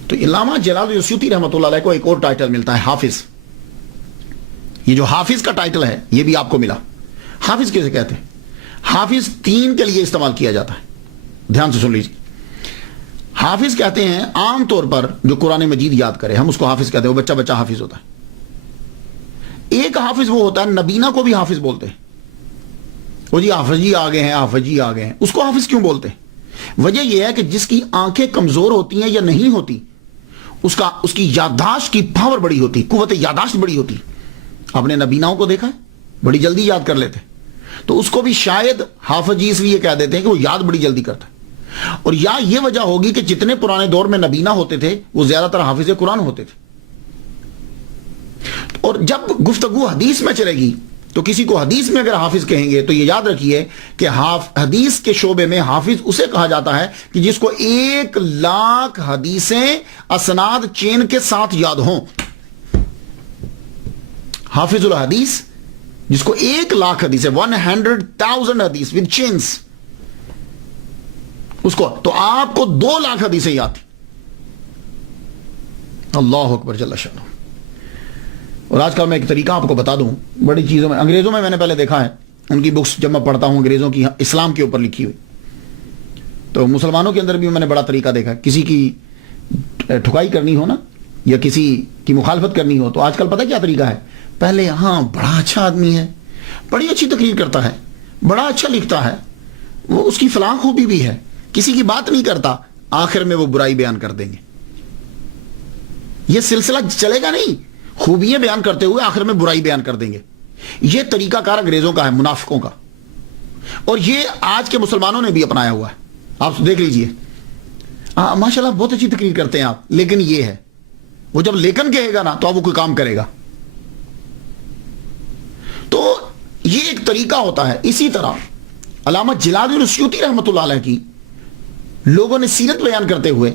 تو علامہ جلال الدین السیوطی رحمۃ اللہ علیہ کو ایک اور ٹائٹل ملتا ہے حافظ. یہ جو حافظ کا ٹائٹل ہے یہ بھی آپ کو ملا. حافظ کیسے کہتے ہیں؟ حافظ 3 کے لیے استعمال کیا جاتا ہے. دھیان سے سن لیجیے. حافظ کہتے ہیں عام طور پر جو قرآن مجید یاد کرے ہم اس کو حافظ کہتے ہیں. وہ بچہ حافظ ہوتا ہے. ایک حافظ وہ ہوتا ہے نبینا کو بھی حافظ بولتے ہیں. وہ جی حافظ جی آ گئے ہیں، حافظ جی آ گئے ہیں. اس کو حافظ کیوں بولتے ہیں؟ وجہ یہ ہے کہ جس کی آنکھیں کمزور ہوتی ہیں یا نہیں ہوتی اس کی یادداشت کی پاور بڑی ہوتی، قوت یادداشت بڑی ہوتی. آپ نے نبیناؤں کو دیکھا ہے بڑی جلدی یاد کر لیتے، تو اس کو بھی شاید حافظ جی اس لیے کہہ دیتے ہیں کہ وہ یاد بڑی جلدی کرتا ہے. اور یا یہ وجہ ہوگی کہ جتنے پرانے دور میں نبینا ہوتے تھے وہ زیادہ تر حافظ قرآن ہوتے تھے. اور جب گفتگو حدیث میں چلے گی تو کسی کو حدیث میں اگر حافظ کہیں گے تو یہ یاد رکھیے کہ حدیث کے شعبے میں حافظ اسے کہا جاتا ہے کہ جس کو 1,00,000 حدیثیں اسناد چین کے ساتھ یاد ہوں. حافظ الحدیث جس کو 1,00,000 حدیثیں 100,000 حدیث ود چینز، اس کو تو آپ کو 2,00,000 حدیثیں یاد تھی. اللہ اکبر جل شانہ. اور آج کل میں ایک طریقہ آپ کو بتا دوں، بڑی چیزوں میں انگریزوں میں نے پہلے دیکھا ہے، ان کی بکس جب میں پڑھتا ہوں انگریزوں کی اسلام کے اوپر لکھی ہوئی، تو مسلمانوں کے اندر بھی میں نے بڑا طریقہ دیکھا. کسی کی ٹھکائی کرنی ہو نا یا کسی کی مخالفت کرنی ہو تو آج کل پتہ کیا طریقہ ہے؟ پہلے ہاں بڑا اچھا آدمی ہے، بڑی اچھی تقریر کرتا ہے، بڑا اچھا لکھتا ہے، وہ اس کی فلاں خوبی بھی ہے، کسی کی بات نہیں کرتا، آخر میں وہ برائی بیان کر دیں گے. یہ سلسلہ چلے گا نہیں، خوبیاں بیان کرتے ہوئے آخر میں برائی بیان کر دیں گے. یہ طریقہ کار انگریزوں کا ہے، منافقوں کا، اور یہ آج کے مسلمانوں نے بھی اپنایا ہوا ہے. آپ دیکھ لیجئے، ماشاءاللہ بہت اچھی تقریر کرتے ہیں آپ، لیکن یہ ہے وہ جب لیکن کہے گا نا تو اب وہ کوئی کام کرے گا. تو یہ ایک طریقہ ہوتا ہے. اسی طرح علامہ جلال الدین السیوطی رحمۃ اللہ علیہ کی لوگوں نے سیرت بیان کرتے ہوئے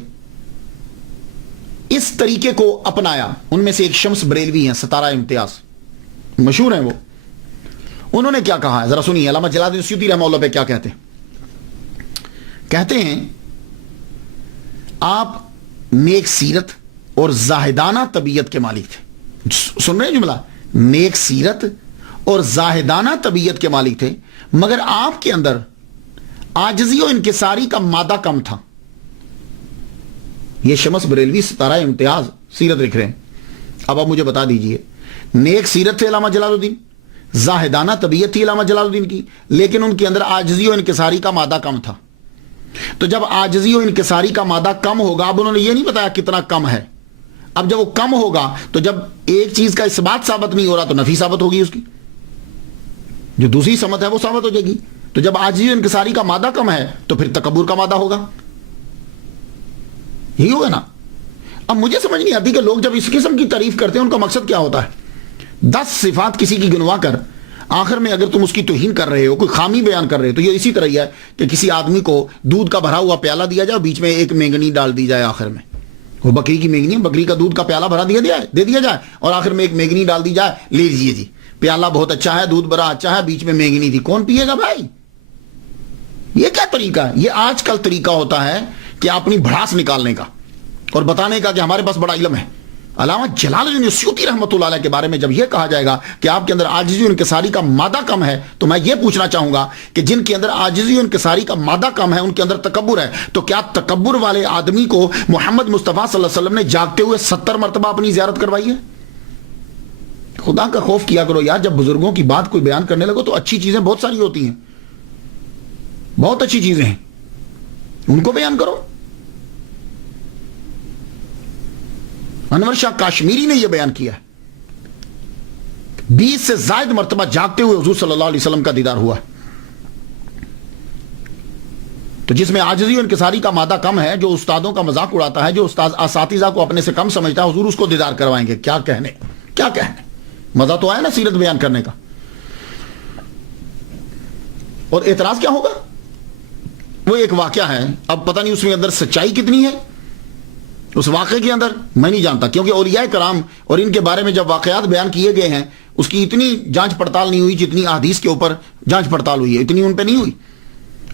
اس طریقے کو اپنایا. ان میں سے ایک شمس بریلوی ہیں، ستارہ امتیاز، مشہور ہیں وہ. انہوں نے کیا کہا ہے ذرا سنیے. علامہ جلال الدین السیوطی رحمۃ اللہ پہ کیا کہتے ہیں؟ کہتے ہیں آپ نیک سیرت اور زاہدانہ طبیعت کے مالک تھے. سن رہے ہیں جملہ؟ نیک سیرت اور زاہدانہ طبیعت کے مالک تھے، مگر آپ کے اندر عاجزی و انکساری کا مادہ کم تھا. یہ شمس بریلوی ستارہ امتیاز سیرت لکھ رہے ہیں. اب آپ مجھے بتا دیجئے، نیک سیرت تھے علامہ جلال الدین، زاہدانہ طبیعت تھی علامہ جلال الدین کی، لیکن ان کے اندر عاجزی و انکساری کا مادہ کم تھا. تو جب عاجزی و انکساری کا مادہ کم ہوگا، اب انہوں نے یہ نہیں بتایا کتنا کم ہے، اب جب وہ کم ہوگا تو جب ایک چیز کا اثبات ثابت نہیں ہو رہا تو نفی ثابت ہوگی، اس کی جو دوسری سمت ہے وہ ثابت ہو جائے گی. تو جب عاجزی و انکساری کا مادہ کم ہے تو پھر تکبر کا مادہ ہوگا. یہی ہوگا نا. اب مجھے سمجھ نہیں آتی کہ لوگ جب اس قسم کی تعریف کرتے ہیں ان کا مقصد کیا ہوتا ہے. 10 صفات کسی کی گنوا کر آخر میں اگر تم اس کی توہین کر رہے ہو، کوئی خامی بیان کر رہے ہو، تو یہ اسی طرح ہی ہے کہ کسی آدمی کو دودھ کا بھرا ہوا پیالہ دیا جائے، بیچ میں ایک مینگنی ڈال دی جائے. آخر میں وہ بکری کی مینگنی، بکری کا دودھ کا پیالہ بھرا دے دیا جائے اور آخر میں ایک مینگنی ڈال دی جائے، لے لیجیے جی پیالہ بہت اچھا ہے، دودھ بڑا اچھا ہے، بیچ میں مینگنی تھی. کون پیے گا بھائی؟ یہ کیا طریقہ ہے؟ یہ آج کل طریقہ ہوتا ہے کہ اپنی بھڑاس نکالنے کا اور بتانے کا کہ ہمارے پاس بڑا علم ہے. علامہ جلال الدین السیوطی رحمۃ اللہ علیہ کے بارے میں جب یہ کہا جائے گا کہ آپ کے اندر عاجزی و انکساری کا مادہ کم ہے، تو میں یہ پوچھنا چاہوں گا کہ جن کے اندر عاجزی و انکساری کا مادہ کم ہے ان کے اندر تکبر ہے، تو کیا تکبر والے آدمی کو محمد مصطفیٰ صلی اللہ علیہ وسلم نے جاگتے ہوئے 70 مرتبہ اپنی زیارت کروائی ہے؟ خدا کا خوف کیا کرو یار. جب بزرگوں کی بات کوئی بیان کرنے لگو تو اچھی چیزیں بہت ساری ہوتی ہیں، بہت اچھی چیزیں ہیں، ان کو بیان کرو. انور شاہ کاشمیری نے یہ بیان کیا ہے 20 سے زائد مرتبہ جاگتے ہوئے حضور صلی اللہ علیہ وسلم کا دیدار ہوا ہے. تو جس میں عاجزی و انکساری کا مادہ کم ہے، جو استادوں کا مذاق اڑاتا ہے، جو اساتذہ کو اپنے سے کم سمجھتا ہے، حضور اس کو دیدار کروائیں گے. کیا کہنے مزہ تو آیا نا سیرت بیان کرنے کا. اور اعتراض کیا ہوگا؟ وہ ایک واقعہ ہے، اب پتہ نہیں اس میں اندر سچائی کتنی ہے اس واقعے کے اندر، میں نہیں جانتا، کیونکہ اولیاء کرام اور ان کے بارے میں جب واقعات بیان کیے گئے ہیں اس کی اتنی جانچ پڑتال نہیں ہوئی جتنی احادیث کے اوپر جانچ پڑتال ہوئی ہے، اتنی ان پہ نہیں ہوئی.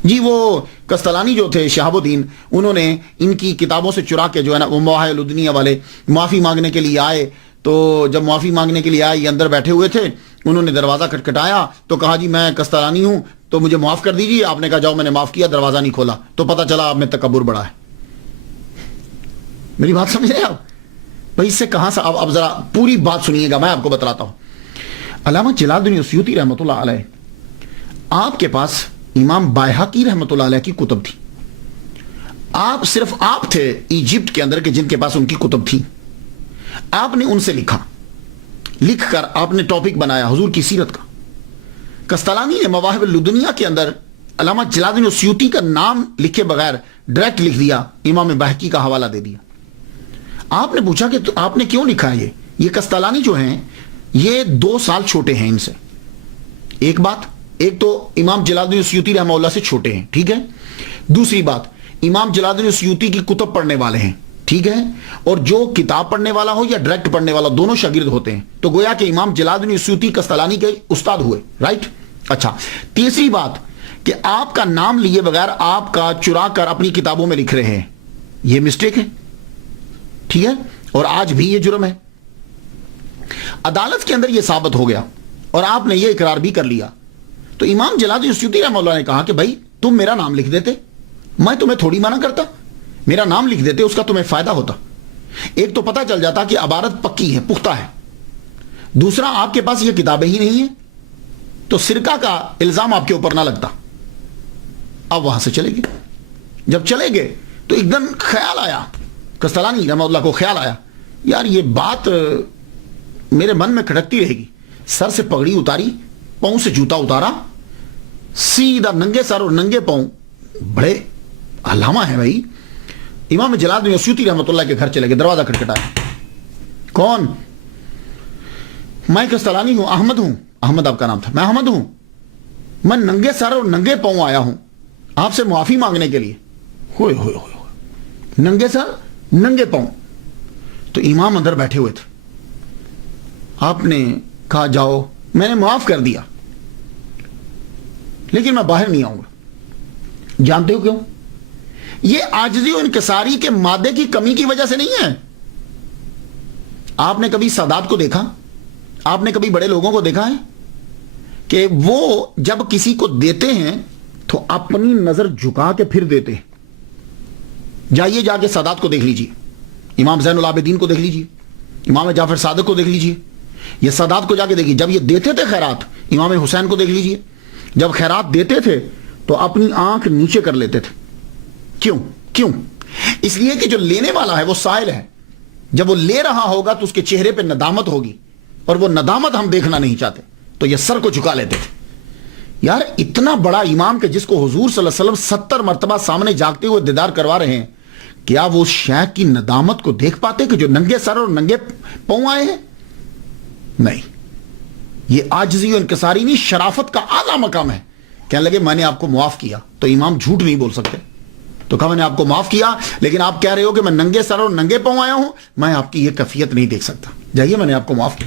جی وہ کستلانی جو تھے شہاب الدین، انہوں نے ان کی کتابوں سے چرا کے جو ہے نا وہ مواہب الدنیا والے معافی مانگنے کے لیے آئے. تو جب معافی مانگنے کے لیے آئے، یہ اندر بیٹھے ہوئے تھے، انہوں نے دروازہ کھٹکھٹایا تو کہا جی میں کستلانی ہوں تو مجھے معاف کر دیجیے. آپ نے کہا جاؤ، میں نے معاف کیا، دروازہ نہیں کھولا، تو پتہ چلا آپ میں تکبر بڑا ہے. میری بات سمجھ رہے ہیں آپ بھائی؟ اس سے کہاں سے اب ذرا پوری بات سنیے گا، میں آپ کو بتلاتا ہوں. علامہ جلال الدین السیوطی رحمۃ اللہ علیہ، آپ کے پاس امام بائہقی رحمۃ اللہ علیہ کی کتب تھی. آپ صرف آپ تھے ایجپٹ کے اندر کہ جن کے پاس ان کی کتب تھی. آپ نے ان سے لکھ کر آپ نے ٹاپک بنایا حضور کی سیرت کا. کستلانی نے مواہب الدنیا کے اندر علامہ جلال الدین السیوطی کا نام لکھے بغیر ڈائریکٹ لکھ دیا، امام بائہقی کا حوالہ دے دیا. آپ نے پوچھا کہ آپ نے کیوں لکھا یہ کستلانی جو ہیں یہ 2 سال چھوٹے ہیں ان سے. ایک بات، ایک تو امام جلال الدین السیوطی رحمہ اللہ سے چھوٹے ہیں، ٹھیک ہے. دوسری بات، امام جلال الدین السیوطی کی کتب پڑھنے والے ہیں، ٹھیک ہے. اور جو کتاب پڑھنے والا ہو یا ڈائریکٹ پڑھنے والا، دونوں شاگرد ہوتے ہیں. تو گویا کہ امام جلال الدین السیوطی قسطلانی کے استاد ہوئے، رائٹ. اچھا، تیسری بات کہ آپ کا نام لیے بغیر آپ کا چرا کر اپنی کتابوں میں لکھ رہے ہیں، یہ مسٹیک ہے، ٹھیک ہے. اور آج بھی یہ جرم ہے. عدالت کے اندر یہ ثابت ہو گیا اور آپ نے یہ اقرار بھی کر لیا. تو امام جلال الدین السیوطی رحمہ اللہ نے کہا کہ بھائی تم میرا نام لکھ دیتے، میں تمہیں تھوڑی منع کرتا، میرا نام لکھ دیتے، اس کا تمہیں فائدہ ہوتا. ایک تو پتہ چل جاتا کہ عبارت پکی ہے، پختہ ہے. دوسرا، آپ کے پاس یہ کتابیں ہی نہیں ہیں تو سرقہ کا الزام آپ کے اوپر نہ لگتا. اب وہاں سے چلے گئے. جب چلے گئے تو ایک دم خیال آیا، قسطلانی رحمہ اللہ کو خیال آیا، یار یہ بات میرے من میں کھٹکتی رہے گی. سر سے پگڑی اتاری، پاؤں سے جوتا اتارا، سیدھا ننگے سر اور ننگے پاؤں، بڑے علامہ ہیں بھائی، امام جلال الدین السیوطی رحمۃ اللہ کے گھر چلے گئے. دروازہ کھٹکھٹایا. کون؟ میں قسطلانی ہوں، احمد ہوں. احمد آپ کا نام تھا. میں احمد ہوں، میں ننگے سر اور ننگے پاؤں آیا ہوں آپ سے معافی مانگنے کے لیے. ہوئے ہوئے ہوئے، ننگے سر ننگے پاؤں. تو امام اندر بیٹھے ہوئے تھے. آپ نے کہا جاؤ، میں نے معاف کر دیا لیکن میں باہر نہیں آؤں گا. جانتے ہو کیوں؟ یہ عاجزی و انکساری کے مادے کی کمی کی وجہ سے نہیں ہے. آپ نے کبھی سادات کو دیکھا؟ آپ نے کبھی بڑے لوگوں کو دیکھا ہے کہ وہ جب کسی کو دیتے ہیں تو اپنی نظر جھکا کے پھر دیتے ہیں؟ جائیے جا کے سادات کو دیکھ لیجیے، امام زین العابدین کو دیکھ لیجیے، امام جعفر صادق کو دیکھ لیجیے. یہ سادات کو جا کے دیکھیے، جب یہ دیتے تھے خیرات، امام حسین کو دیکھ لیجیے، جب خیرات دیتے تھے تو اپنی آنکھ نیچے کر لیتے تھے. کیوں؟ اس لیے کہ جو لینے والا ہے وہ سائل ہے. جب وہ لے رہا ہوگا تو اس کے چہرے پہ ندامت ہوگی، اور وہ ندامت ہم دیکھنا نہیں چاہتے، تو یہ سر کو جھکا لیتے تھے. یار اتنا بڑا امام کہ جس کو حضور صلی اللہ علیہ وسلم 70 مرتبہ سامنے جاگتے ہوئے دیدار کروا رہے ہیں، کیا وہ شیخ کی ندامت کو دیکھ پاتے کہ جو ننگے سر اور ننگے پاؤں آئے ہیں؟ نہیں. یہ عاجزی و انکساری نہیں، شرافت کا اعلیٰ مقام ہے. کہنے لگے میں نے آپ کو معاف کیا. تو امام جھوٹ نہیں بول سکتے. تو کہا میں نے آپ کو معاف کیا، لیکن آپ کہہ رہے ہو کہ میں ننگے سر اور ننگے پاؤں آیا ہوں، میں آپ کی یہ کیفیت نہیں دیکھ سکتا. جائیے، میں نے آپ کو معاف کیا.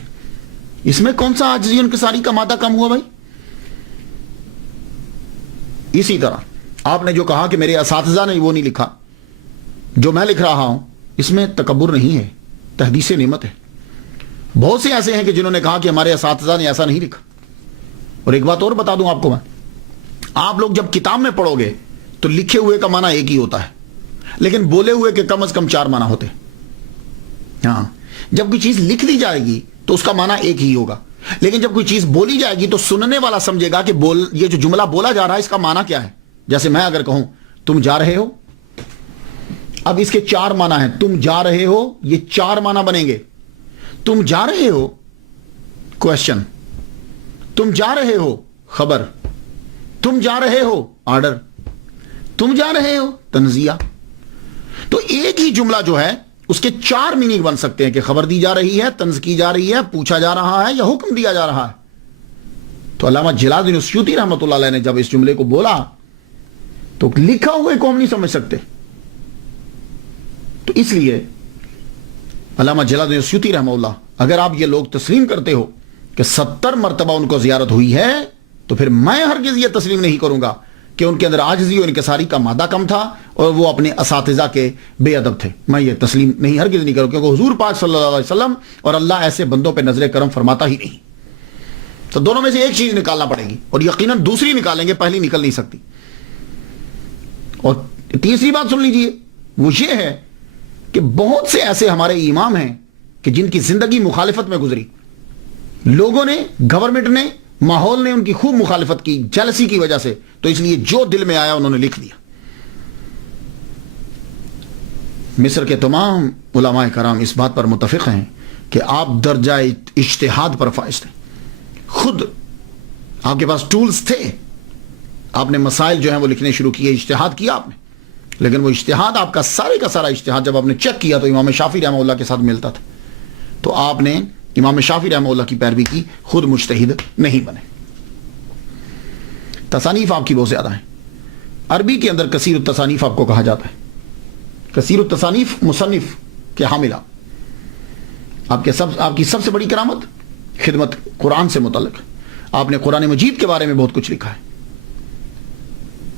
اس میں کون سا عاجزی و انکساری کا مادہ کم ہوا بھائی؟ اسی طرح آپ نے جو کہا کہ میرے اساتذہ نے وہ نہیں لکھا جو میں لکھ رہا ہوں، اس میں تکبر نہیں ہے، تحدیث نعمت ہے. بہت سے ایسے ہیں کہ جنہوں نے کہا کہ ہمارے اساتذہ نے ایسا نہیں لکھا. اور ایک بات اور بتا دوں آپ کو، میں آپ لوگ جب کتاب میں پڑھو گے تو لکھے ہوئے کا معنی ایک ہی ہوتا ہے، لیکن بولے ہوئے کے کم از کم 4 معنی ہوتے ہیں. ہاں، جب کوئی چیز لکھ دی جائے گی تو اس کا معنی ایک ہی ہوگا، لیکن جب کوئی چیز بولی جائے گی تو سننے والا سمجھے گا کہ یہ جو جملہ بولا جا رہا ہے اس کا معنی کیا ہے. جیسے میں اگر کہوں تم جا رہے ہو، اب اس کے 4 معنی ہیں. تم جا رہے ہو، یہ 4 معنی بنیں گے. تم جا رہے ہو، کوشچن. تم جا رہے ہو، خبر. تم جا رہے ہو، آرڈر. تم جا رہے ہو، تنزیہ. تو ایک ہی جملہ جو ہے اس کے 4 میننگ بن سکتے ہیں کہ خبر دی جا رہی ہے، طنز کی جا رہی ہے، پوچھا جا رہا ہے یا حکم دیا جا رہا ہے. تو علامہ جلال الدین السیوطی رحمۃ اللہ علیہ نے جب اس جملے کو بولا تو لکھا ہوئے کو ہم نہیں سمجھ سکتے. تو اس لیے علامہ جلال الدین السیوطی رحمہ اللہ، اگر آپ یہ لوگ تسلیم کرتے ہو کہ 70 مرتبہ ان کو زیارت ہوئی ہے، تو پھر میں ہرگز یہ تسلیم نہیں کروں گا کہ ان کے اندر عاجزی اور انکساری کا مادہ کم تھا اور وہ اپنے اساتذہ کے بے ادب تھے. میں یہ تسلیم نہیں ہرگز نہیں کروں، کیونکہ حضور پاک صلی اللہ علیہ وسلم اور اللہ ایسے بندوں پہ نظر کرم فرماتا ہی نہیں. تو دونوں میں سے ایک چیز نکالنا پڑے گی، اور یقیناً دوسری نکالیں گے، پہلی نکل نہیں سکتی. اور تیسری بات سن لیجئے، وہ یہ ہے کہ بہت سے ایسے ہمارے امام ہیں کہ جن کی زندگی مخالفت میں گزری. لوگوں نے، گورنمنٹ نے، ماحول نے ان کی خوب مخالفت کی، جیلسی کی وجہ سے، تو اس لیے جو دل میں آیا انہوں نے لکھ دیا. مصر کے تمام علماء کرام اس بات پر متفق ہیں کہ آپ درجہ اجتہاد پر فائز تھے. خود آپ کے پاس ٹولز تھے، آپ نے مسائل جو ہیں وہ لکھنے شروع کیے، اجتہاد کیا آپ نے. لیکن وہ اجتہاد آپ کا سارے کا سارا اجتہاد جب آپ نے چیک کیا تو امام شافعی رحمہ اللہ کے ساتھ ملتا تھا. تو آپ نے امام شافعی رحمہ اللہ کی پیروی کی، خود مجتہد نہیں بنے. تصانیف آپ کی بہت زیادہ ہیں. عربی کے اندر کثیر التصانیف آپ کو کہا جاتا ہے. کثیر التصانیف مصنف کے حاملہ. آپ کی سب سے بڑی کرامت خدمت قرآن سے متعلق. آپ نے قرآن مجید کے بارے میں بہت کچھ لکھا ہے.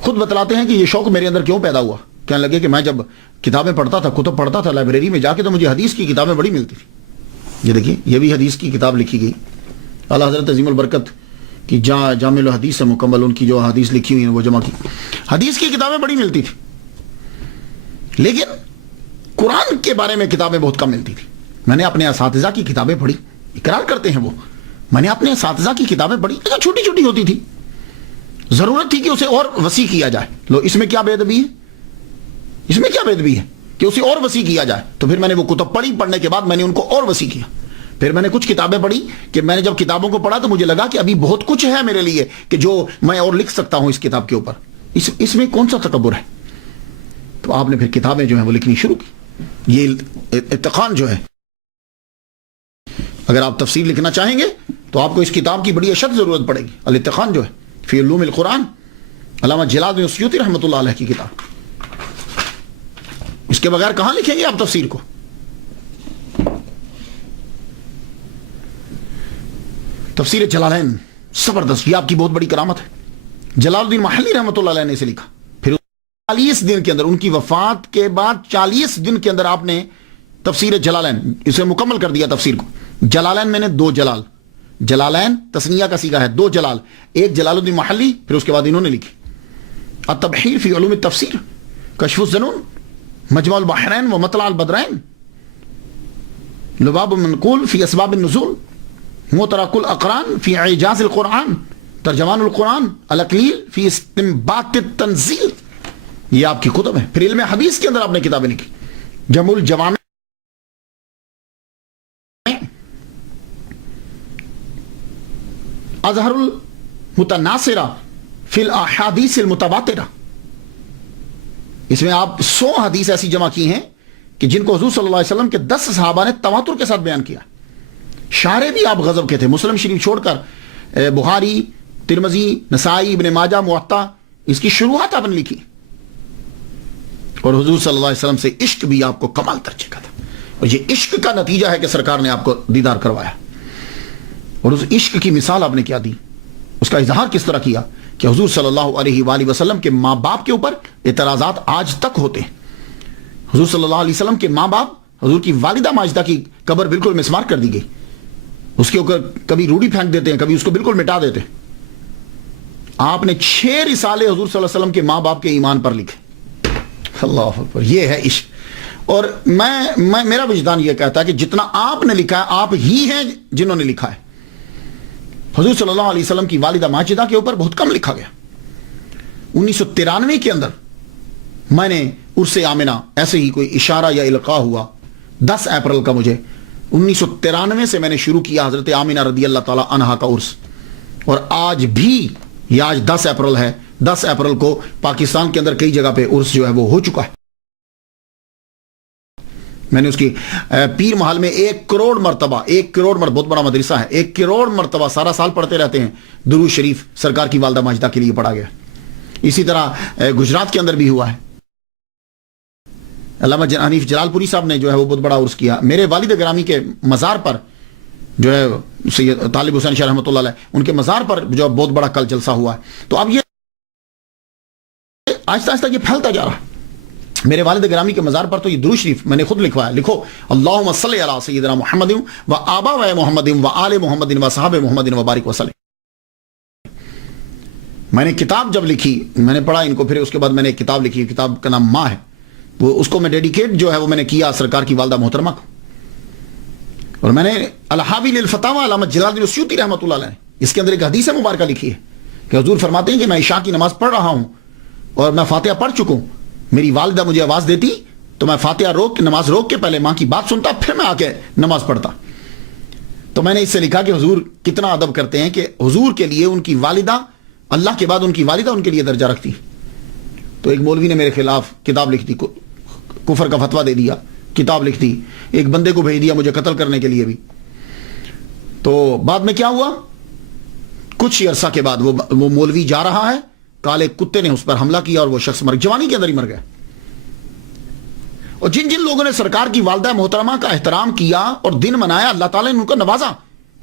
خود بتلاتے ہیں کہ یہ شوق میرے اندر کیوں پیدا ہوا. کہنے لگے کہ میں جب کتابیں پڑھتا تھا, کتب پڑھتا تھا لائبریری میں جا کے, تو مجھے حدیث کی کتابیں بڑی ملتی تھی. یہ دیکھیے, یہ بھی حدیث کی کتاب لکھی گئی. اعلیٰ حضرت عظیم البرکت کی جامع الحدیث سے مکمل ان کی جو حدیث لکھی ہوئی ہیں وہ جمع کی. حدیث کی کتابیں بڑی ملتی تھی, لیکن قرآن کے بارے میں کتابیں بہت کم ملتی تھی. میں نے اپنے اساتذہ کی کتابیں پڑھی, اقرار کرتے ہیں وہ, میں نے اپنے اساتذہ کی کتابیں پڑھی, چھوٹی چھوٹی ہوتی تھی. ضرورت تھی کہ اسے اور وسیع کیا جائے. لو, اس میں کیا بے ادبی ہے, اس میں کیا بے ادبی ہے کہ اسے اور وسیع کیا جائے. تو پھر میں نے وہ کتب پڑھی, پڑھنے کے بعد میں نے ان کو اور وسیع کیا. پھر میں نے کچھ کتابیں پڑھی کہ میں نے جب کتابوں کو پڑھا تو مجھے لگا کہ ابھی بہت کچھ ہے میرے لیے کہ جو میں اور لکھ سکتا ہوں اس کتاب کے اوپر. اس میں کون سا تکبر ہے. تو آپ نے پھر کتابیں جو ہیں وہ لکھنی شروع کی. یہ اتقان جو ہے, اگر آپ تفسیر لکھنا چاہیں گے تو آپ کو اس کتاب کی بڑی اشد ضرورت پڑے گی. الاتقان جو ہے فی علوم القرآن, علامہ جلال الدین السیوطی رحمۃ اللہ علیہ کی کتاب. اس کے بغیر کہاں لکھیں گے آپ تفسیر کو. تفسیر جلالین زبردست, یہ آپ کی بہت بڑی کرامت ہے. جلال الدین محلی رحمۃ اللہ علیہ نے اسے لکھا. پھر 40 دن کے اندر, ان کی وفات کے بعد 40 دن کے اندر آپ نے تفسیر جلالین اسے مکمل کر دیا تفسیر کو. جلالین میں نے 2 جلال, جلالین تسنیہ کا صیغہ ہے, 2 جلال, ایک جلال الدین محلی, پھر اس کے بعد انہوں نے لکھی التبحیر فی علوم التفسیر, کشف الظنون, مجمع البحرین و مطلع البدرین, لباب المنقول فی اسباب النزول, مترک الاقران فی اعجاز القرآن, ترجمان القرآن, الاقلیل فی استنباط التنزیل. یہ آپ کی کتب ہے. پھر علم حدیث کے اندر آپ نے کتابیں لکھی, جمع الجوامع, اظہر المتناصرہ فی الاحادیث المتواترہ. اس میں آپ 100 حدیث ایسی جمع کی ہیں کہ جن کو حضور صلی اللہ علیہ وسلم کے 10 صحابہ نے تواتر کے ساتھ بیان کیا. شارح بھی آپ غضب کے تھے. مسلم شریف چھوڑ کر بخاری, ترمذی, نسائی, ابن ماجہ, موطا, اس کی شروعات آپ نے لکھی. اور حضور صلی اللہ علیہ وسلم سے عشق بھی آپ کو کمال درجے کا تھا, اور یہ عشق کا نتیجہ ہے کہ سرکار نے آپ کو دیدار کروایا. اور اس عشق کی مثال آپ نے کیا دی, اس کا اظہار کس طرح کیا کہ حضور صلی اللہ علیہ وآلہ وسلم کے ماں باپ کے اوپر اعتراضات آج تک ہوتے ہیں. حضور صلی اللہ علیہ وسلم کے ماں باپ, حضور کی والدہ ماجدہ کی قبر بالکل مسمار کر دی گئی. اس کے اوپر کبھی روڑی پھینک دیتے ہیں, کبھی اس کو بالکل مٹا دیتے ہیں. آپ نے 6 رسالے حضور صلی اللہ علیہ وسلم کے ماں باپ کے ایمان پر لکھے. اللہ اکبر, یہ ہے عشق. اور میرا وجدان یہ کہتا ہے کہ جتنا آپ نے لکھا ہے, آپ ہی ہیں جنہوں نے لکھا ہے. حضور صلی اللہ علیہ وسلم کی والدہ ماجدہ کے اوپر بہت کم لکھا گیا. 1993 کے اندر میں نے عرس آمنہ, ایسے ہی کوئی اشارہ یا القاء ہوا 10 اپریل کا, مجھے 1993 سے میں نے شروع کیا حضرت آمنہ رضی اللہ تعالی عنہا کا عرس. اور آج بھی, یہ آج 10 اپریل ہے, 10 اپریل کو پاکستان کے اندر کئی جگہ پہ عرس جو ہے وہ ہو چکا ہے. میں نے اس کی پیر محل میں 1 کروڑ مرتبہ, 1 کروڑ مرتبہ, بہت بڑا مدرسہ ہے, 1 کروڑ مرتبہ سارا سال پڑھتے رہتے ہیں درود شریف سرکار کی والدہ ماجدہ کے لیے پڑھا گیا. اسی طرح گجرات کے اندر بھی ہوا ہے. علامہ حنیف جلال پوری صاحب نے جو ہے وہ بہت بڑا عرس کیا. میرے والد گرامی کے مزار پر جو ہے سید طالب حسین شاہ رحمۃ اللہ علیہ, ان کے مزار پر جو بہت بڑا کل جلسہ ہوا ہے. تو اب یہ آہستہ آہستہ یہ پھیلتا جا رہا ہے. میرے والد گرامی کے مزار پر تو یہ درود شریف میں نے خود لکھوایا, لکھو اللہم صلی علی سیدنا محمد و آبا و محمد و آل محمد و صحاب محمد و بارک وسلم. میں نے کتاب جب لکھی, میں نے پڑھا ان کو, پھر اس کے بعد میں نے ایک کتاب لکھی, کتاب کا نام ماں ہے, وہ اس کو میں ڈیڈیکیٹ جو ہے وہ میں نے کیا سرکار کی والدہ محترمہ کو. اور میں نے الحاوی للفتاوی علامہ جلال الدین السیوطی رحمۃ اللہ علیہ, اس کے اندر ایک حدیث مبارکہ لکھی ہے کہ حضور فرماتے ہیں کہ میں عشاء کی نماز پڑھ رہا ہوں اور میں فاتحہ پڑھ چکا ہوں, میری والدہ مجھے آواز دیتی تو میں فاتحہ روک کے, نماز روک کے پہلے ماں کی بات سنتا, پھر میں آ کے نماز پڑھتا. تو میں نے اس سے لکھا کہ حضور کتنا ادب کرتے ہیں کہ حضور کے لیے ان کی والدہ, اللہ کے بعد ان کی والدہ ان کے لیے درجہ رکھتی. تو ایک مولوی نے میرے خلاف کتاب لکھ دی, کفر کا فتویٰ دے دیا, کتاب لکھ دی, ایک بندے کو بھیج دیا مجھے قتل کرنے کے لیے بھی. تو بعد میں کیا ہوا کچھ ہی عرصہ کے بعد وہ مولوی جا رہا ہے، کالے کتے نے اس پر حملہ کیا اور وہ شخص جوانی کے اندر ہی مر گیا۔ اور جن جن لوگوں نے سرکار کی والدہ محترمہ کا احترام کیا اور دن منایا، اللہ تعالیٰ نے ان کو نوازا۔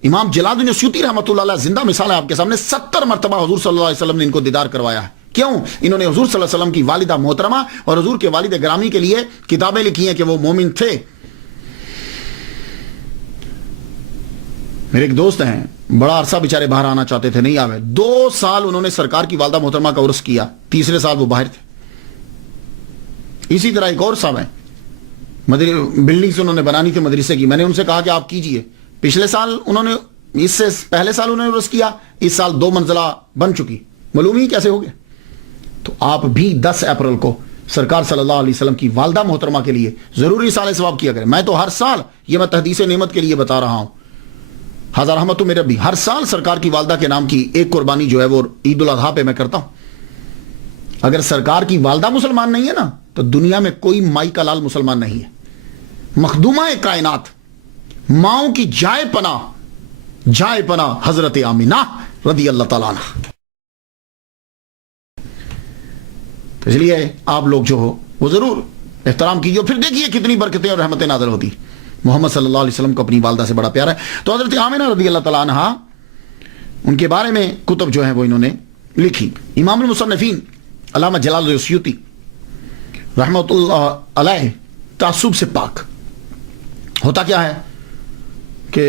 امام جلال الدین السیوطی رحمۃ اللہ علیہ زندہ مثال ہے آپ کے سامنے، 70 مرتبہ حضور صلی اللہ علیہ وسلم نے ان کو دیدار کروایا ہے۔ کیوں؟ انہوں نے حضور صلی اللہ علیہ وسلم کی والدہ محترمہ اور حضور کے والد گرامی کے لیے کتابیں لکھی ہیں کہ وہ مومن تھے۔ میرے ایک دوست ہیں، بڑا عرصہ بیچارے باہر آنا چاہتے تھے، نہیں آوے، 2 سال انہوں نے سرکار کی والدہ محترمہ کا عرس کیا، تیسرے سال وہ باہر تھے۔ اسی طرح ایک اور صاحب ہیں، بلڈنگز انہوں نے بنانی تھی مدرسے کی، میں نے ان سے کہا کہ آپ کیجئے۔ پچھلے سال انہوں نے، اس سے پہلے سال انہوں نے عرس کیا، اس سال 2 منزلہ بن چکی، معلوم ہی کیسے ہو گیا۔ تو آپ بھی 10 اپریل کو سرکار صلی اللہ علیہ وسلم کی والدہ محترمہ کے لیے ضروری رسالہ ثواب کیا کریں۔ میں تو ہر سال، یہ میں تحدیث نعمت کے لیے بتا رہا ہوں، ہزار رحمت میرے بھی، ہر سال سرکار کی والدہ کے نام کی ایک قربانی جو ہے وہ عید الاضحیٰ پہ میں کرتا ہوں۔ اگر سرکار کی والدہ مسلمان نہیں ہے نا، تو دنیا میں کوئی مائی کا لال مسلمان نہیں ہے۔ مخدومہ کائنات، ماؤں کی جائے پناہ حضرت آمینہ رضی اللہ تعالیٰ عنہ۔ تو اس لیے آپ لوگ جو ہو وہ ضرور احترام کیجیے، پھر دیکھیے کتنی برکتیں اور رحمتیں نازل ہوتی۔ محمد صلی اللہ علیہ وسلم کو اپنی والدہ سے بڑا پیار ہے۔ تو حضرت آمینہ رضی اللہ تعالیٰ عنہ، ان کے بارے میں کتب جو ہیں وہ انہوں نے لکھی۔ امام المصنفین علامہ جلال الدین السیوطی رحمۃ اللہ علیہ تعصب سے پاک۔ ہوتا کیا ہے کہ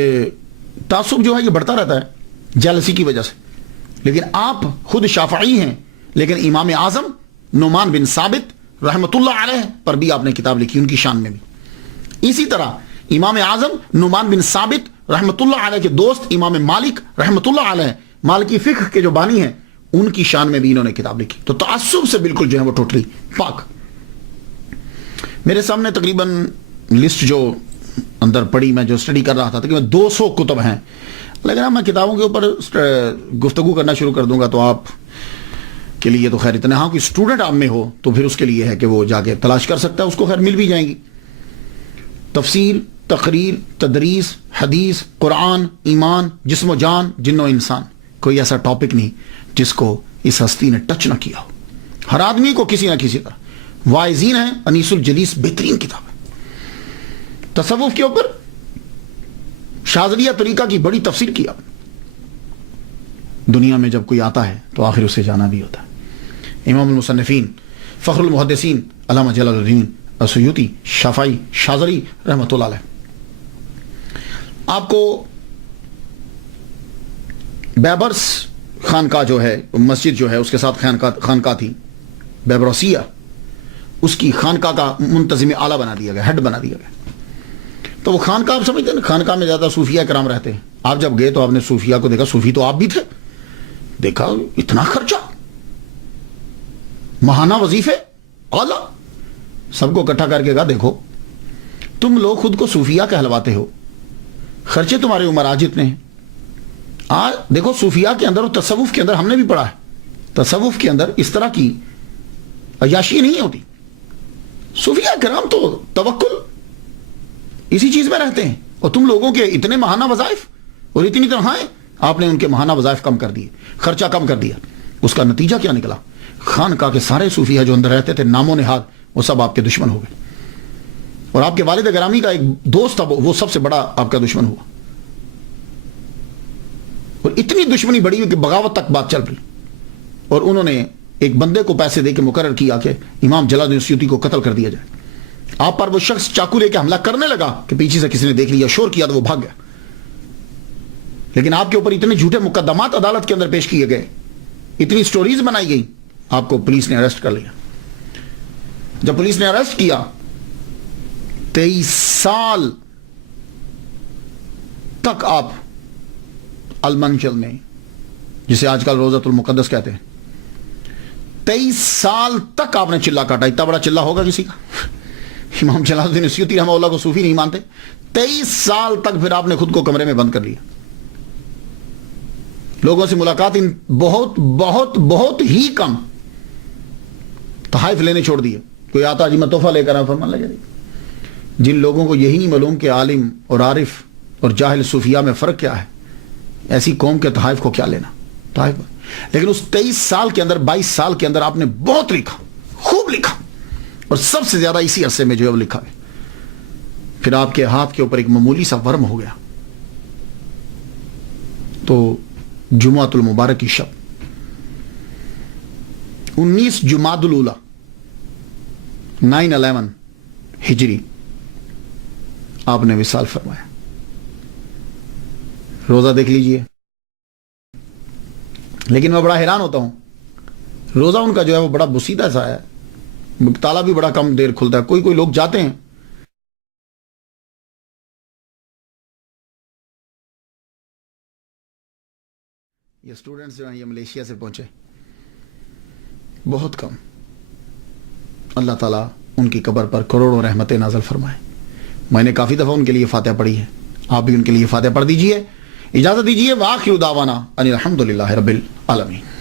تعصب جو ہے یہ بڑھتا رہتا ہے جیلسی کی وجہ سے، لیکن آپ خود شافعی ہیں، لیکن امام اعظم نعمان بن ثابت رحمۃ اللہ علیہ پر بھی آپ نے کتاب لکھی، ان کی شان میں بھی۔ اسی طرح امام اعظم نعمان بن ثابت رحمۃ اللہ علیہ کے دوست امام مالک رحمۃ اللہ علیہ، مالکی فقہ کے جو بانی ہیں، ان کی شان میں بھی انہوں نے کتاب لکھی۔ تو تعصب سے بالکل جو ہے وہ ٹوٹلی پاک۔ میرے سامنے تقریباً لسٹ جو اندر پڑی، میں جو اسٹڈی کر رہا تھا تقریباً 200 کتب ہیں، لیکن میں کتابوں کے اوپر گفتگو کرنا شروع کر دوں گا تو آپ کے لیے تو خیر اتنا، ہاں کوئی اسٹوڈنٹ آپ میں ہو تو پھر اس کے لیے ہے کہ وہ جا کے تلاش کر سکتا ہے، اس کو خیر مل بھی جائیں گی۔ تفسیر، تقریر، تدریس، حدیث، قرآن، ایمان، جسم و جان، جن و انسان، کوئی ایسا ٹاپک نہیں جس کو اس ہستی نے ٹچ نہ کیا ہو۔ ہر آدمی کو کسی نہ کسی طرح۔ واعظین ہے، انیس الجلیس بہترین کتاب ہے۔ تصوف کے اوپر شاذلیہ طریقہ کی بڑی تفسیر کیا۔ دنیا میں جب کوئی آتا ہے تو آخر اسے جانا بھی ہوتا ہے۔ امام المصنفین فخر المحدثین علامہ جلال الدین السیوطی شافعی شاذلی رحمۃ اللہ علیہ۔ آپ کو بیبرس خانقاہ جو ہے، مسجد جو ہے اس کے ساتھ خانقاہ تھی بیبروسیہ، اس کی خانقاہ کا منتظم اعلیٰ بنا دیا گیا، ہیڈ بنا دیا گیا۔ تو وہ خانقاہ آپ سمجھتے ہیں نا، خانقاہ میں زیادہ صوفیہ کرام رہتے ہیں۔ آپ جب گئے تو آپ نے صوفیہ کو دیکھا، صوفی تو آپ بھی تھے، دیکھا اتنا خرچہ، ماہانہ وظیفے اعلیٰ، سب کو اکٹھا کر کے کہا دیکھو تم لوگ خود کو صوفیہ کہلواتے ہو، خرچے تمہارے عمراء جتنے ہیں۔ دیکھو صوفیہ کے اندر اور تصوف کے اندر ہم نے بھی پڑھا ہے، تصوف کے اندر اس طرح کی عیاشی نہیں ہوتی۔ صوفیہ کرام تو توکل اسی چیز میں رہتے ہیں، اور تم لوگوں کے اتنے ماہانہ وظائف اور اتنی تنہائیں، آپ نے ان کے ماہانہ وظائف کم کر دیے، خرچہ کم کر دیا۔ اس کا نتیجہ کیا نکلا؟ خانقاہ کے سارے صوفیہ جو اندر رہتے تھے نام و نہاد وہ سب آپ کے دشمن ہو گئے، اور آپ کے والد گرامی کا ایک دوست تھا وہ سب سے بڑا آپ کا دشمن ہوا، اور اتنی دشمنی بڑی ہوئی کہ بغاوت تک بات چل پڑی، اور انہوں نے ایک بندے کو پیسے دے کے مقرر کیا کہ امام جلال الدین السیوطی کو قتل کر دیا جائے۔ آپ پر وہ شخص چاقو لے کے حملہ کرنے لگا کہ پیچھے سے کسی نے دیکھ لیا، شور کیا تو وہ بھاگ گیا، لیکن آپ کے اوپر اتنے جھوٹے مقدمات عدالت کے اندر پیش کیے گئے، اتنی سٹوریز بنائی گئی، آپ کو پولیس نے اریسٹ کر لیا۔ جب پولیس نے اریسٹ کیا 23 سال تک آپ المنچل میں، جسے آج کل روزۃ المقدس کہتے ہیں، 23 سال تک آپ نے چلہ کاٹا۔ اتنا بڑا چلہ ہوگا کسی کا؟ امام جلال الدین السیوطی رحمہ اللہ کو صوفی نہیں مانتے۔ 23 سال تک پھر آپ نے خود کو کمرے میں بند کر لیا، لوگوں سے ملاقات بہت بہت بہت ہی کم، تحائف لینے چھوڑ دیے۔ کوئی آتا جی میں تحفہ لے کر فرمان لگے۔ جن لوگوں کو یہی نہیں معلوم کہ عالم اور عارف اور جاہل صوفیہ میں فرق کیا ہے، ایسی قوم کے تحائف کو کیا لینا۔ طائف، لیکن اس 23 سال کے اندر 22 سال کے اندر آپ نے بہت لکھا، خوب لکھا، اور سب سے زیادہ اسی عرصے میں جو ہے وہ لکھا ہے. پھر آپ کے ہاتھ کے اوپر ایک معمولی سا ورم ہو گیا. تو جمعۃ المبارک کی شب 19 جمادی الاولیٰ 9/11 ہجری آپ نے وصال فرمایا. روزہ دیکھ لیجئے. لیکن میں بڑا حیران ہوتا ہوں، روزہ ان کا جو ہے وہ بڑا بسیدہ سا ہے، تالا بھی بڑا کم دیر کھلتا ہے. کوئی لوگ جاتے ہیں، یہ اسٹوڈنٹس جو ہیں یہ ملیشیا سے پہنچے، بہت کم. اللہ تعالیٰ ان کی قبر پر کروڑوں رحمتیں نازل فرمائے. میں نے کافی دفعہ ان کے لیے فاتحہ پڑھی ہے، آپ بھی ان کے لیے فاتحہ پڑھ دیجئے. اجازت دیجئے. وآخر دعوانا ان الحمدللہ رب العالمین.